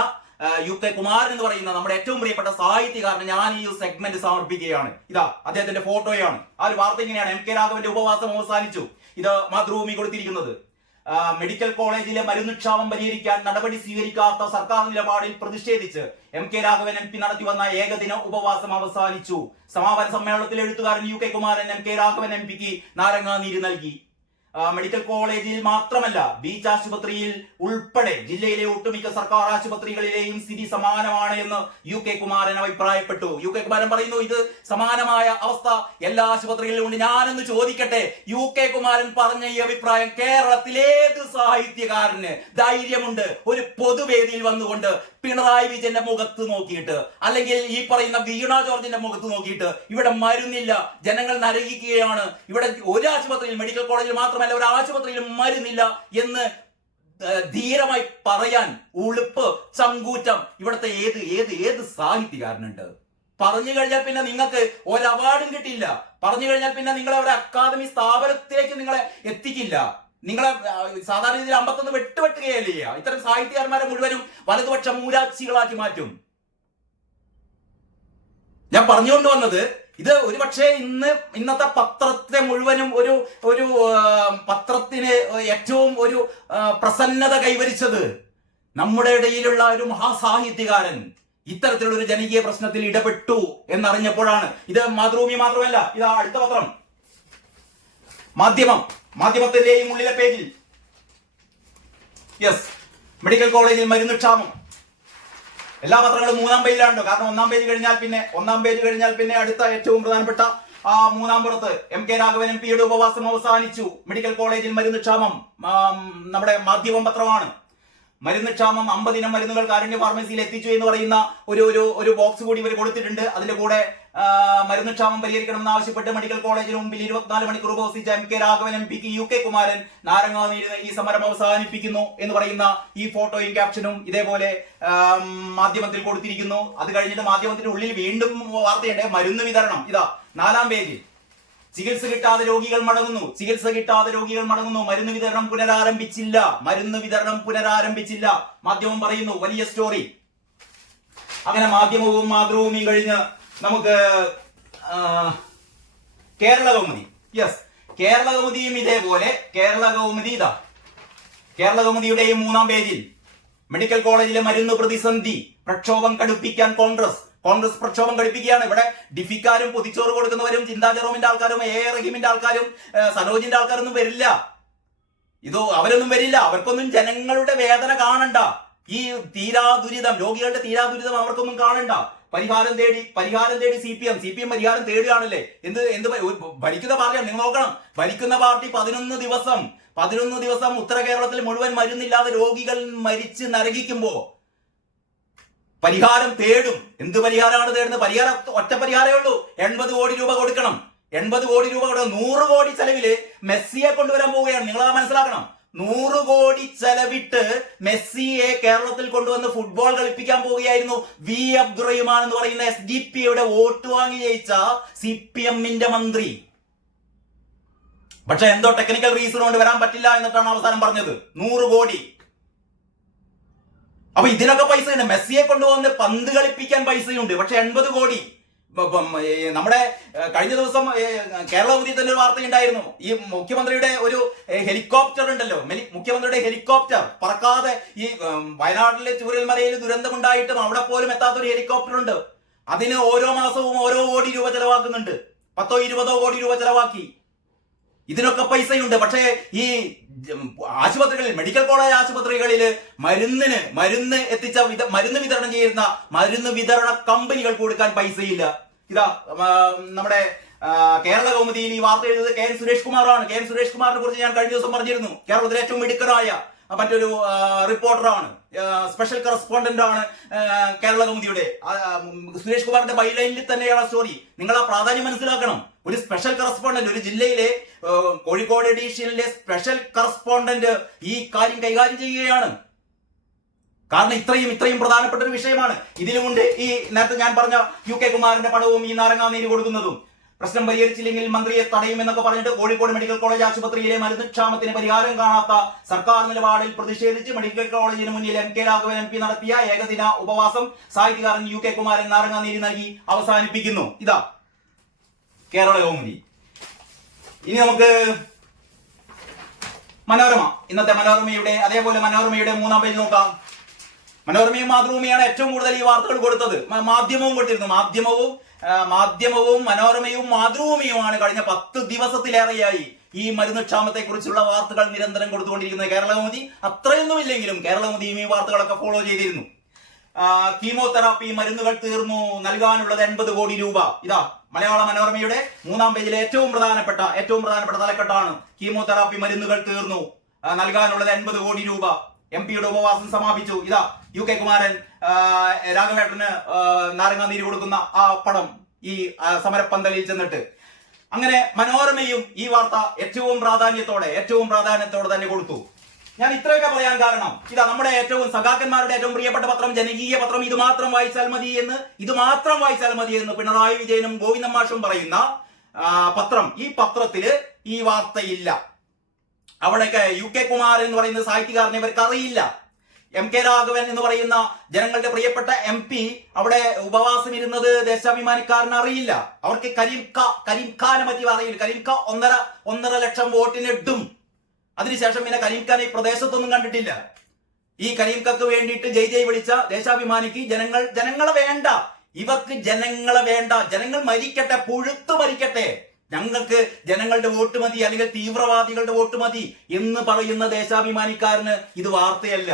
നമ്മുടെ ഏറ്റവും പ്രിയപ്പെട്ട സാഹിത്യകാരന് ഞാൻ ഈ സെഗ്മെന്റ് സമർപ്പിക്കുകയാണ്. ഇതാ അദ്ദേഹത്തിന്റെ ഫോട്ടോയാണ്. ആ ഒരു വാർത്ത ഇങ്ങനെയാണ്: MK രാഘവന്റെ ഉപവാസം അവസാനിച്ചു. ഇത് മാതൃഭൂമി കൊടുത്തിരിക്കുന്നത്. മെഡിക്കൽ കോളേജിലെ മരുന്നുക്ഷാമം പരിഹരിക്കാൻ നടപടി സ്വീകരിക്കാത്ത സർക്കാർ നിലപാടിൽ പ്രതിഷേധിച്ച് MK രാഘവൻ MP നടത്തി വന്ന ഏകദിന ഉപവാസം അവസാനിച്ചു. സമാപന സമ്മേളനത്തിൽ എഴുത്തുകാരൻ UK Kumaran MK Raghavan MP നാരങ്ങാനീര് നൽകി. മെഡിക്കൽ കോളേജിൽ മാത്രമല്ല ബീച്ച് ആശുപത്രിയിൽ ഉൾപ്പെടെ ജില്ലയിലെ ഒട്ടുമിക്ക സർക്കാർ ആശുപത്രികളിലെയും സ്ഥിതി സമാനമാണ് എന്ന് UK കുമാരൻ അഭിപ്രായപ്പെട്ടു. UK കുമാരൻ പറയുന്നു, ഇത് സമാനമായ അവസ്ഥ എല്ലാ ആശുപത്രികളിലും ഉണ്ട്. ഞാനൊന്ന് ചോദിക്കട്ടെ, UK കുമാരൻ പറഞ്ഞ ഈ അഭിപ്രായം കേരളത്തിലേത് സാഹിത്യകാരന് ധൈര്യമുണ്ട് ഒരു പൊതുവേദിയിൽ വന്നുകൊണ്ട് പിണറായി വിജയന്റെ മുഖത്ത് നോക്കിയിട്ട്, അല്ലെങ്കിൽ ഈ പറയുന്ന വീണ ജോർജിന്റെ മുഖത്ത് നോക്കിയിട്ട് ഇവിടെ മരുന്നില്ല, ജനങ്ങൾ നരകിക്കുകയാണ്, ഇവിടെ ഒരു ആശുപത്രിയിൽ മെഡിക്കൽ കോളേജിൽ മാത്രമല്ല ഒരു ആശുപത്രിയിലും മരുന്നില്ല എന്ന് ധീരമായി പറയാൻ ഉളുപ്പ്, ചങ്കൂറ്റം ഇവിടുത്തെ ഏത് സാഹിത്യകാരനുണ്ട്? പറഞ്ഞു കഴിഞ്ഞാൽ പിന്നെ നിങ്ങൾക്ക് ഒരു അവാർഡും കിട്ടില്ല. പറഞ്ഞു കഴിഞ്ഞാൽ പിന്നെ നിങ്ങളെ ഒരു അക്കാദമി സ്ഥാപനത്തിലേക്ക് നിങ്ങളെ എത്തിക്കില്ല. നിങ്ങളെ സാധാരണ രീതിയിൽ 51 വെട്ടുകയല്ലേ ചെയ്യുക. ഇത്തരം സാഹിത്യകാരന്മാരെ മുഴുവനും വലതുപക്ഷ മൂരാക്ഷികളാക്കി മാറ്റും. ഞാൻ പറഞ്ഞുകൊണ്ട് വന്നത്, ഇത് ഒരുപക്ഷെ ഇന്നത്തെ പത്രത്തെ മുഴുവനും ഒരു പത്രത്തിന് ഏറ്റവും ഒരു പ്രസന്നത കൈവരിച്ചത് നമ്മുടെ ഇടയിലുള്ള ഒരു മഹാസാഹിത്യകാരൻ ഇത്തരത്തിലുള്ള ഒരു ജനകീയ പ്രശ്നത്തിൽ ഇടപെട്ടു എന്നറിഞ്ഞപ്പോഴാണ്. ഇത് മാതൃഭൂമി മാത്രമല്ല, ഇത് അടുത്ത പത്രം മാധ്യമത്തിന്റെയും ഉള്ളിലെ പേജിൽ മെഡിക്കൽ കോളേജിൽ മരുന്നുക്ഷാമം. എല്ലാ പത്രങ്ങളും 3-ാം പേജിലാണല്ലോ. കാരണം 1-ാം പേജ് കഴിഞ്ഞാൽ പിന്നെ അടുത്ത ഏറ്റവും പ്രധാനപ്പെട്ട ആ 3-ാം പുറത്ത് MK രാഘവൻ MP ഉപവാസം അവസാനിച്ചു. മെഡിക്കൽ കോളേജിൽ മരുന്നുക്ഷാമം. നമ്മുടെ മാധ്യമം പത്രമാണ്. മരുന്നുക്ഷാമം 50 ഇനം മരുന്നുകൾ കാരുണ്യ ഫാർമസിയിൽ എത്തിച്ചു എന്ന് പറയുന്ന ഒരു ബോക്സ് കൂടി ഇവർ കൊടുത്തിട്ടുണ്ട്. അതിന്റെ കൂടെ മരുന്നുക്ഷാമം പരിഹരിക്കണമെന്ന് ആവശ്യപ്പെട്ട് മെഡിക്കൽ കോളേജിന് മുമ്പിൽ 24 മണിക്കൂർ ഉപവസിച്ച MK Raghavan MP UK Kumaran നാരങ്ങാനീര് നൽകി സമരം അവസാനിപ്പിക്കുന്നു എന്ന് പറയുന്ന ഈ ഫോട്ടോയും ക്യാപ്ഷനും ഇതേപോലെ മാധ്യമത്തിൽ കൊടുത്തിരിക്കുന്നു. അത് കഴിഞ്ഞിട്ട് മാധ്യമത്തിന്റെ ഉള്ളിൽ വീണ്ടും വാർത്തയുണ്ട്, മരുന്ന് വിതരണം. ഇതാ 4-ാം പേജിൽ ചികിത്സ കിട്ടാതെ രോഗികൾ മടങ്ങുന്നു. മരുന്ന് വിതരണം പുനരാരംഭിച്ചില്ല. മാധ്യമം പറയുന്നു, വലിയ സ്റ്റോറി. അങ്ങനെ മാധ്യമവും മാതൃഭൂമിയും കഴിഞ്ഞ് നമുക്ക് കേരളകൗമുദി. കേരളകൗമുദിയും ഇതേപോലെ കേരളകൗമുദിയുടെയും 3-ാം പേജിൽ മെഡിക്കൽ കോളേജിലെ മരുന്ന് പ്രതിസന്ധി, പ്രക്ഷോഭം കടുപ്പിക്കാൻ കോൺഗ്രസ് പ്രക്ഷോഭം ഘടിപ്പിക്കുകയാണ്. ഇവിടെ ഡിഫിക്കാരും പൊതിച്ചോറ് കൊടുക്കുന്നവരും ചിന്താ ജെറോമിന്റെ ആൾക്കാരും റഹീമിന്റെ ആൾക്കാരും സനോജിന്റെ ആൾക്കാരൊന്നും വരില്ല. അവരൊന്നും വരില്ല. അവർക്കൊന്നും ജനങ്ങളുടെ വേദന കാണണ്ട. ഈ രോഗികളുടെ തീരാദുരിതം അവർക്കൊന്നും കാണണ്ട. പരിഹാരം തേടി CPM പരിഹാരം തേടുകയാണല്ലേ. എന്ത് ഭരിക്കുന്ന പാർട്ടിയാണ്. നിങ്ങൾ നോക്കണം, ഭരിക്കുന്ന പാർട്ടി 11 ദിവസം ഉത്തര കേരളത്തിൽ മുഴുവൻ മരുന്നില്ലാതെ രോഗികൾ മരിച്ച് നരകിക്കുമ്പോ പരിഹാരം തേടും. എന്ത് പരിഹാരമാണ് തേടുന്നത്? ഒറ്റ പരിഹാരമേ ഉള്ളൂ. 80 കോടി രൂപ കൊടുക്കണം. 100 കോടി ചെലവില് മെസ്സിയെ കൊണ്ടുവരാൻ പോവുകയാണ്. നിങ്ങളത് മനസ്സിലാക്കണം. 100 കോടി ചെലവിട്ട് മെസ്സിയെ കേരളത്തിൽ കൊണ്ടുവന്ന് ഫുട്ബോൾ കളിപ്പിക്കാൻ പോവുകയായിരുന്നു വി അബ്ദുറഹിമാൻ എന്ന് പറയുന്ന SDP വോട്ട് വാങ്ങി ജയിച്ച CPMന്റെ മന്ത്രി. പക്ഷെ എന്തോ ടെക്നിക്കൽ റീസൺ കൊണ്ട് വരാൻ പറ്റില്ല എന്നിട്ടാണ് അവസാനം പറഞ്ഞത് 100 കോടി. അപ്പൊ ഇതിനൊക്കെ പൈസയുണ്ട്. മെസ്സിയെ കൊണ്ടുവന്ന് പന്ത് കളിപ്പിക്കാൻ പൈസയുണ്ട്. പക്ഷെ 80 കോടി. നമ്മുടെ കഴിഞ്ഞ ദിവസം കേരളകൗമുദിയിൽ തന്നെ ഒരു വാർത്തയുണ്ടായിരുന്നു. ഈ മുഖ്യമന്ത്രിയുടെ ഒരു ഹെലികോപ്റ്റർ ഉണ്ടല്ലോ, മുഖ്യമന്ത്രിയുടെ ഹെലികോപ്റ്റർ പറക്കാതെ ഈ വയനാട്ടിലെ ചൂരൽമലയിൽ ദുരന്തമുണ്ടായിട്ടും അവിടെ പോലും എത്താത്തൊരു ഹെലികോപ്റ്റർ ഉണ്ട്. അതിന് ഓരോ മാസവും ഓരോ കോടി രൂപ ചെലവാക്കുന്നുണ്ട്. 10-20 കോടി രൂപ ചെലവാക്കി. ഇതിനൊക്കെ പൈസയുണ്ട്. പക്ഷേ ഈ ആശുപത്രികളിൽ, മെഡിക്കൽ കോളേജ് ആശുപത്രികളിൽ മരുന്ന് എത്തിച്ച മരുന്ന് വിതരണം ചെയ്യുന്ന മരുന്ന് വിതരണ കമ്പനികൾക്ക് കൊടുക്കാൻ പൈസയില്ല. ഇതാ നമ്മുടെ കേരളകൗമുദിയിൽ ഈ വാർത്ത എഴുതുന്നത് KN സുരേഷ് കുമാറാണ്. KN സുരേഷ് കുമാറിനെ കുറിച്ച് ഞാൻ കഴിഞ്ഞ ദിവസം പറഞ്ഞിരുന്നു. കേരളത്തിലെ ഏറ്റവും മിടുക്കരായ മറ്റൊരു റിപ്പോർട്ടറാണ്, സ്പെഷ്യൽ കറസ്പോണ്ടന്റ് ആണ് കേരളകൗമുദിയുടെ. സുരേഷ് കുമാറിന്റെ ബൈലൈനിൽ തന്നെയാണ് സ്റ്റോറി. നിങ്ങൾ ആ പ്രാധാന്യം മനസ്സിലാക്കണം. ഒരു സ്പെഷ്യൽ കറസ്പോണ്ടന്റ്, ഒരു ജില്ലയിലെ കോഴിക്കോട് എഡീഷനിലെ സ്പെഷ്യൽ കറസ്പോണ്ടന്റ് ഈ കാര്യം കൈകാര്യം ചെയ്യുകയാണ്. കാരണം ഇത്രയും പ്രധാനപ്പെട്ട ഒരു വിഷയമാണ്. ഇതിലുമുണ്ട് ഈ നേരത്തെ ഞാൻ പറഞ്ഞ UK കുമാരന്റെ പടവും ഈ നാരങ്ങാനീര് കൊടുക്കുന്നതും. പ്രശ്നം പരിഹരിച്ചില്ലെങ്കിൽ മന്ത്രിയെ തടയുമെന്നൊക്കെ പറഞ്ഞിട്ട് കോഴിക്കോട് മെഡിക്കൽ കോളേജ് ആശുപത്രിയിലെ മരുന്നുക്ഷാമത്തിന് പരിഹാരം കാണാത്ത സർക്കാർ നിലപാടിൽ പ്രതിഷേധിച്ച് മെഡിക്കൽ കോളേജിന് മുന്നിൽ MK രാഘവൻ MP നടത്തിയ ഏകദിന ഉപവാസം സാഹിത്യകാരൻ UK കുമാരൻ നാരങ്ങാനീര് നൽകി അവസാനിപ്പിക്കുന്നു. ഇതാ കേരളകൗമുദി. ഇനി നമുക്ക് മനോരമ, ഇന്നത്തെ മനോരമയുടെ, അതേപോലെ മനോരമയുടെ 3-ാം പേജ് നോക്കാം. മനോരമയും മാതൃഭൂമിയാണ് ഏറ്റവും കൂടുതൽ ഈ വാർത്തകൾ കൊടുത്തത്. മാധ്യമവും കൊടുത്തിരുന്നു. മാധ്യമവും മനോരമയും മാതൃഭൂമിയുമാണ് കഴിഞ്ഞ 10 ദിവസത്തിലേറെയായി ഈ മരുന്ന് ക്ഷാമത്തെ കുറിച്ചുള്ള വാർത്തകൾ നിരന്തരം കൊടുത്തുകൊണ്ടിരിക്കുന്നത്. കേരളകൗമുദി അത്രയൊന്നുമില്ലെങ്കിലും കേരളകൗമുദിയും ഈ വാർത്തകളൊക്കെ ഫോളോ ചെയ്തിരുന്നു. കീമോതെറാപ്പി മരുന്നുകൾ തീർന്നു, നൽകാനുള്ളത് 80 കോടി രൂപ. ഇതാ മലയാള മനോരമയുടെ 3-ാം പേജിലെ ഏറ്റവും പ്രധാനപ്പെട്ട തലക്കെട്ടാണ് കീമോതെറാപ്പി മരുന്നുകൾ തീർന്നു, നൽകാനുള്ളത് 80 കോടി രൂപ. MP-യുടെ ഉപവാസം സമാപിച്ചു. ഇതാ UK കുമാരൻ രാഘവേട്ടന് നാരങ്ങാനീര് കൊടുക്കുന്ന ആ പടം ഈ സമരപ്പന്തലിൽ ചെന്നിട്ട്. അങ്ങനെ മനോരമയും ഈ വാർത്ത ഏറ്റവും പ്രാധാന്യത്തോടെ തന്നെ കൊടുത്തു. ഞാൻ ഇത്രയൊക്കെ പറയാൻ കാരണം ഇതാ നമ്മുടെ സഖാക്കന്മാരുടെ ഏറ്റവും പ്രിയപ്പെട്ട പത്രം, ജനകീയ പത്രം, ഇത് മാത്രം വായിച്ചാൽ മതി എന്ന് പിണറായി വിജയനും ഗോവിന്ദൻ മാഷും പറയുന്ന പത്രം. ഈ പത്രത്തില് ഈ വാർത്തയില്ല. അവിടെയൊക്കെ UK കുമാരൻ എന്ന് പറയുന്ന സാഹിത്യകാരനെ ഇവർക്ക് അറിയില്ല. MK രാഘവൻ എന്ന് പറയുന്ന ജനങ്ങളുടെ പ്രിയപ്പെട്ട MP അവിടെ ഉപവാസം ഇരുന്നത് ദേശാഭിമാനിക്കാരന് അറിയില്ല. അവർക്ക് കരീം ഖാനെ പറ്റി അറിയില്ല. കരീം ഖാൻ 1.5 ലക്ഷം വോട്ടിന് ഇടും. അതിനുശേഷം പിന്നെ കരീം ഖാൻ ഈ പ്രദേശത്തൊന്നും കണ്ടിട്ടില്ല. ഈ കരീം ഖാക്ക് വേണ്ടിയിട്ട് ജയ് വിളിച്ച ദേശാഭിമാനിക്ക് ജനങ്ങളെ വേണ്ട, ഇവർക്ക് ജനങ്ങളെ വേണ്ട. ജനങ്ങൾ മരിക്കട്ടെ, പുഴുത്തു മരിക്കട്ടെ, ഞങ്ങൾക്ക് ജനങ്ങളുടെ വോട്ട് മതി, അല്ലെങ്കിൽ തീവ്രവാദികളുടെ വോട്ട് മതി എന്ന് പറയുന്ന ദേശാഭിമാനിക്കാരന് ഇത് വാർത്തയല്ല.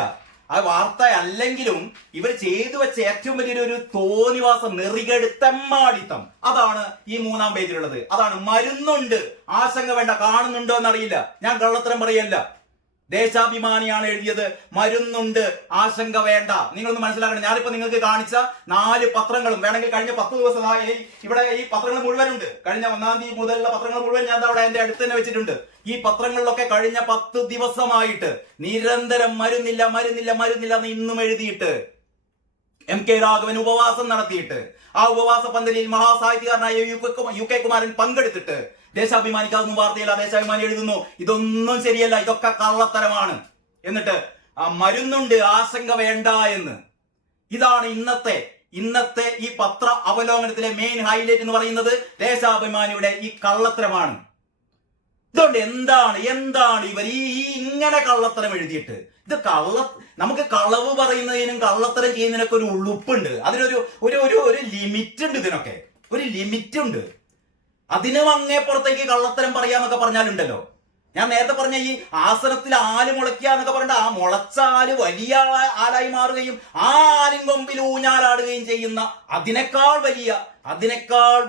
ആ വാർത്ത അല്ലെങ്കിലും ഇവർ ചെയ്തു വെച്ച ഏറ്റവും വലിയൊരു തോന്നിവാസം, നെറികെടുത്തമ്മാടിത്തം, അതാണ് ഈ 3-ാം പേജിലുള്ളത്. അതാണ് മരുന്നുണ്ട്, ആശങ്ക വേണ്ട. കാണുന്നുണ്ടോ എന്നറിയില്ല, ഞാൻ കള്ളത്തരം പറയല്ല. ദേശാഭിമാനിയാണ് എഴുതിയത്. മരുന്നുണ്ട്, ആശങ്ക വേണ്ട. നിങ്ങളൊന്ന് മനസ്സിലാക്കണം. ഞാനിപ്പോ നിങ്ങൾക്ക് കാണിച്ച 4 പത്രങ്ങളും വേണമെങ്കിൽ കഴിഞ്ഞ 10 ദിവസമായി ഇവിടെ ഈ പത്രങ്ങൾ മുഴുവനുണ്ട്. കഴിഞ്ഞ 1-ാം തീയതി മുതലുള്ള പത്രങ്ങൾ മുഴുവൻ ഞാൻ അവിടെ എന്റെ അടുത്ത് തന്നെ വെച്ചിട്ടുണ്ട്. ഈ പത്രങ്ങളിലൊക്കെ കഴിഞ്ഞ 10 ദിവസമായിട്ട് നിരന്തരം മരുന്നില്ല എന്ന് ഇന്നും എഴുതിയിട്ട് MK രാഘവൻ ഉപവാസം നടത്തിയിട്ട് ആ ഉപവാസ പന്തലിൽ മഹാസാഹിത്യകാരനായ UK കുമാരൻ പങ്കെടുത്തിട്ട് ദേശാഭിമാനിക്കാതൊന്നും വാർത്തയില്ല. ദേശാഭിമാനി എഴുതുന്നു ഇതൊന്നും ശരിയല്ല, ഇതൊക്കെ കള്ളത്തരമാണ്. എന്നിട്ട് മരുന്നുണ്ട്, ആശങ്ക വേണ്ട എന്ന്. ഇതാണ് ഇന്നത്തെ ഈ പത്ര അവലോകനത്തിലെ മെയിൻ ഹൈലൈറ്റ് എന്ന് പറയുന്നത്. ദേശാഭിമാനിയുടെ ഈ കള്ളത്തരമാണ്. ഇതുകൊണ്ട് എന്താണ് ഇവർ ഇങ്ങനെ കള്ളത്തരം എഴുതിയിട്ട്? ഇത് നമുക്ക് കളവ് പറയുന്നതിനും കള്ളത്തരം ചെയ്യുന്നതിനൊക്കെ ഒരു ഉളുപ്പുണ്ട്. അതിനൊരു ഒരു ലിമിറ്റ് ഉണ്ട്. ഇതിനൊക്കെ ഒരു ലിമിറ്റ് ഉണ്ട്. അതിനും അങ്ങേപ്പുറത്തേക്ക് കള്ളത്തരം പറയാന്നൊക്കെ പറഞ്ഞാലുണ്ടല്ലോ. ഞാൻ നേരത്തെ പറഞ്ഞ ഈ ആസനത്തിൽ ആല് മുളയ്ക്കുക എന്നൊക്കെ പറഞ്ഞിട്ട് ആ മുളച്ച ആല് വലിയ ആലായി മാറുകയും ആ ആലിൻ കൊമ്പിൽ ഊഞ്ഞാലാടുകയും ചെയ്യുന്ന അതിനേക്കാൾ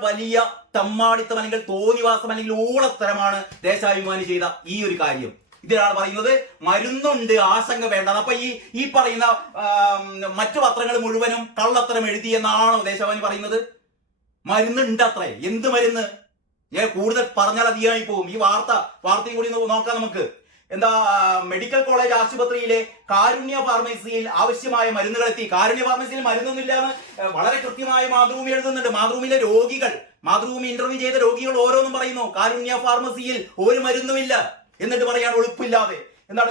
വലിയ തമ്മാടിത്തം അല്ലെങ്കിൽ തോന്നിവാസം അല്ലെങ്കിൽ ഊളത്തരമാണ് ദേശാഭിമാനി ചെയ്ത ഈ ഒരു കാര്യം. ഇതിലാണ് പറയുന്നത് മരുന്നുണ്ട്, ആശങ്ക വേണ്ട. അപ്പൊ ഈ പറയുന്ന മറ്റു പത്രങ്ങൾ മുഴുവനും കള്ളത്തരം എഴുതി എന്നാണോ ദേശാഭിമാനി പറയുന്നത്? മരുന്നുണ്ട് അത്രേ. എന്ത് മരുന്ന്? ഞാൻ കൂടുതൽ പറഞ്ഞാൽ അധികമായി പോകും. ഈ വാർത്തയും കൂടി നോക്കാം നമുക്ക്. മെഡിക്കൽ കോളേജ് ആശുപത്രിയിലെ കാരുണ്യ ഫാർമസിയിൽ ആവശ്യമായ മരുന്നുകൾ എത്തി. കാരുണ്യ ഫാർമസിയിൽ മരുന്നൊന്നുമില്ല എന്ന് വളരെ കൃത്യമായി മാതൃഭൂമി എഴുതുന്നുണ്ട്. മാതൃഭൂമി ഇന്റർവ്യൂ ചെയ്ത രോഗികൾ ഓരോന്നും പറയുന്നു കാരുണ്യ ഫാർമസിയിൽ ഒരു മരുന്നുമില്ല. എന്നിട്ട് പറയാൻ എളുപ്പില്ലാതെ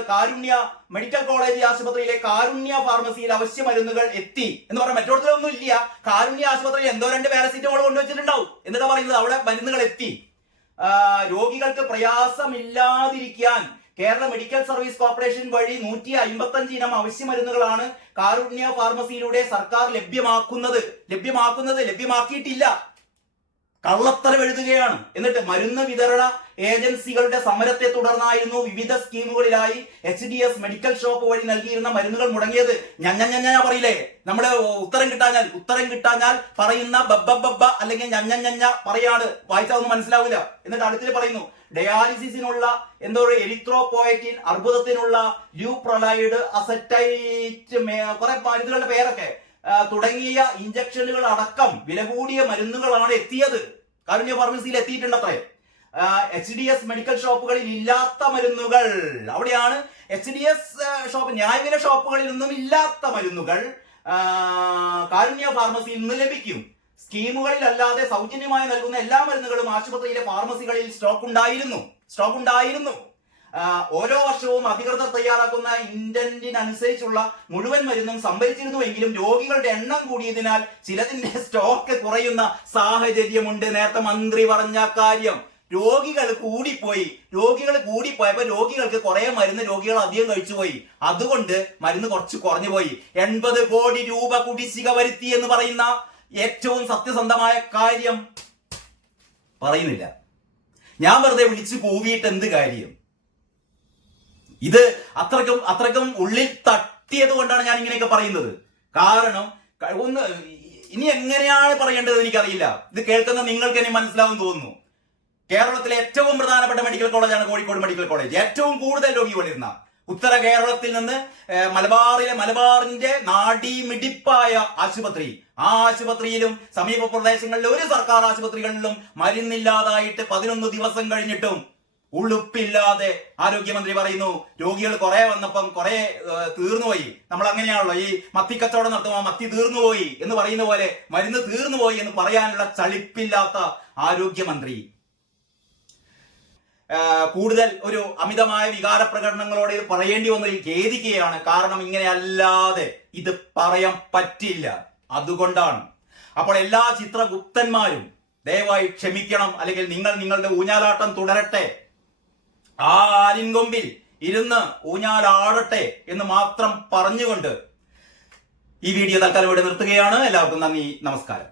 കാരുണ്യ മെഡിക്കൽ കോളേജ് ആശുപത്രിയിലെ കാരുണ്യ ഫാർമസിയിൽ അവശ്യ മരുന്നുകൾ എത്തി എന്ന് പറഞ്ഞാൽ മറ്റൊടത്തിലൊന്നും ഇല്ല. കാരുണ്യ ആശുപത്രിയിൽ എന്തോ 2 പാരസിറ്റമോൾ കൊണ്ടുവച്ചിട്ടുണ്ടാവും. എന്നിട്ട് പറയുന്നത് അവിടെ മരുന്നുകൾ എത്തി. രോഗികൾക്ക് പ്രയാസമില്ലാതിരിക്കാൻ കേരള മെഡിക്കൽ സർവീസ് കോർപ്പറേഷൻ വഴി 155 ഇനം അവശ്യ മരുന്നുകളാണ് കാരുണ്യ ഫാർമസിയിലൂടെ സർക്കാർ ലഭ്യമാക്കിയിട്ടില്ല. കള്ളത്തരം എഴുതുകയാണ്. എന്നിട്ട് മരുന്ന് വിതരണ ഏജൻസികളുടെ സമരത്തെ തുടർന്നായിരുന്നു വിവിധ സ്കീമുകളിലായി HDS മെഡിക്കൽ ഷോപ്പ് വഴി നൽകിയിരുന്ന മരുന്നുകൾ മുടങ്ങിയത്. ഞാൻ പറയില്ലേ, നമ്മള് ഉത്തരം കിട്ടാഞ്ഞാൽ പറയുന്ന ബബ്ബ അല്ലെങ്കിൽ ഞഞ്ഞ പറയാണ്, വായിച്ചാൽ ഒന്നും മനസ്സിലാവില്ല. എന്നിട്ട് അടുത്തിൽ പറയുന്നു ഡയാലിസിസിനുള്ള എരിത്രോപോയറ്റിൻ, അർബുദത്തിനുള്ള ല്യൂപ്രൊലൈഡ്, അസറ്റൈറ്റ്, കുറെ മരുന്നുകളുടെ പേരൊക്കെ തുടങ്ങിയ ഇഞ്ചക്ഷനുകൾ അടക്കം വില കൂടിയ മരുന്നുകളാണ് എത്തിയത്. കാരുണ്യ ഫാർമസിയിൽ എത്തിയിട്ടുണ്ടത്രേ. HDS മെഡിക്കൽ ഷോപ്പുകളിൽ ഇല്ലാത്ത മരുന്നുകൾ, അവിടെയാണ് HDS ഷോപ്പ്, ന്യായവില ഷോപ്പുകളിൽ നിന്നും ഇല്ലാത്ത മരുന്നുകൾ കാരുണ്യ ഫാർമസിയിൽ നിന്ന് ലഭിക്കും. സ്കീമുകളിൽ അല്ലാതെ സൗജന്യമായി നൽകുന്ന എല്ലാ മരുന്നുകളും ആശുപത്രിയിലെ ഫാർമസികളിൽ സ്റ്റോക്ക് ഉണ്ടായിരുന്നു. ഓരോ വർഷവും അധികൃതർ തയ്യാറാക്കുന്ന ഇന്റന്റിനനുസരിച്ചുള്ള മുഴുവൻ മരുന്നും സംഭരിച്ചിരുന്നുവെങ്കിലും രോഗികളുടെ എണ്ണം കൂടിയതിനാൽ ചിലതിന്റെ സ്റ്റോക്ക് കുറയുന്ന സാഹചര്യമുണ്ട്. നേരത്തെ മന്ത്രി പറഞ്ഞ കാര്യം, രോഗികൾ കൂടിപ്പോയപ്പോ രോഗികൾക്ക് കുറെ മരുന്ന് രോഗികൾ അധികം കഴിച്ചുപോയി. അതുകൊണ്ട് മരുന്ന് കുറച്ച് കുറഞ്ഞു പോയി. 80 കോടി രൂപ കുടിശ്ശിക വരുത്തി എന്ന് പറയുന്ന ഏറ്റവും സത്യസന്ധമായ കാര്യം പറയുന്നില്ല. ഞാൻ വെറുതെ വിളിച്ചു കൂവിയിട്ട് എന്ത് കാര്യം? ഇത് അത്രക്കും ഉള്ളിൽ തട്ടിയത് കൊണ്ടാണ് ഞാൻ ഇങ്ങനെയൊക്കെ പറയുന്നത്. കാരണം ഇനി എങ്ങനെയാണ് പറയേണ്ടത് എനിക്കറിയില്ല. ഇത് കേൾക്കുന്ന നിങ്ങൾക്ക് ഇനി മനസ്സിലാവും തോന്നുന്നു. കേരളത്തിലെ ഏറ്റവും പ്രധാനപ്പെട്ട മെഡിക്കൽ കോളേജാണ് കോഴിക്കോട് മെഡിക്കൽ കോളേജ്. ഏറ്റവും കൂടുതൽ രോഗി വരുന്ന ഉത്തര കേരളത്തിൽ നിന്ന് മലബാറിന്റെ നാഡീമിടിപ്പായ ആശുപത്രി. ആ ആശുപത്രിയിലും സമീപ പ്രദേശങ്ങളിലെ ഒരു സർക്കാർ ആശുപത്രികളിലും മരുന്നില്ലാതായിട്ട് 11 ദിവസം കഴിഞ്ഞിട്ടും ഉളുപ്പില്ലാതെ ആരോഗ്യമന്ത്രി പറയുന്നു രോഗികൾ കുറെ വന്നപ്പം കുറെ തീർന്നുപോയി. നമ്മൾ അങ്ങനെയാണല്ലോ, ഈ മത്തി കച്ചവടം നടത്തുമ്പോൾ മത്തി തീർന്നുപോയി എന്ന് പറയുന്ന പോലെ മരുന്ന് തീർന്നുപോയി എന്ന് പറയാനുള്ള ചളിപ്പില്ലാത്ത ആരോഗ്യമന്ത്രി കൂടുതൽ ഒരു അമിതമായ വികാര പ്രകടനങ്ങളോടെ ഇത് പറയേണ്ടി വന്നതിൽ ഖേദിക്കുകയാണ്. കാരണം ഇങ്ങനെ അല്ലാതെ ഇത് പറയാൻ പറ്റില്ല. അതുകൊണ്ടാണ്. അപ്പോൾ എല്ലാ ചിത്രഗുപ്തന്മാരും ദയവായി ക്ഷമിക്കണം, അല്ലെങ്കിൽ നിങ്ങളുടെ ഊഞ്ഞാലാട്ടം തുടരട്ടെ, ആ ആലിൻകൊമ്പിൽ ഇരുന്ന് ഊഞ്ഞാലാടട്ടെ എന്ന് മാത്രം പറഞ്ഞുകൊണ്ട് ഈ വീഡിയോ തൽക്കാലം ഇവിടെ നിർത്തുകയാണ്. എല്ലാവർക്കും നന്ദി, നമസ്കാരം.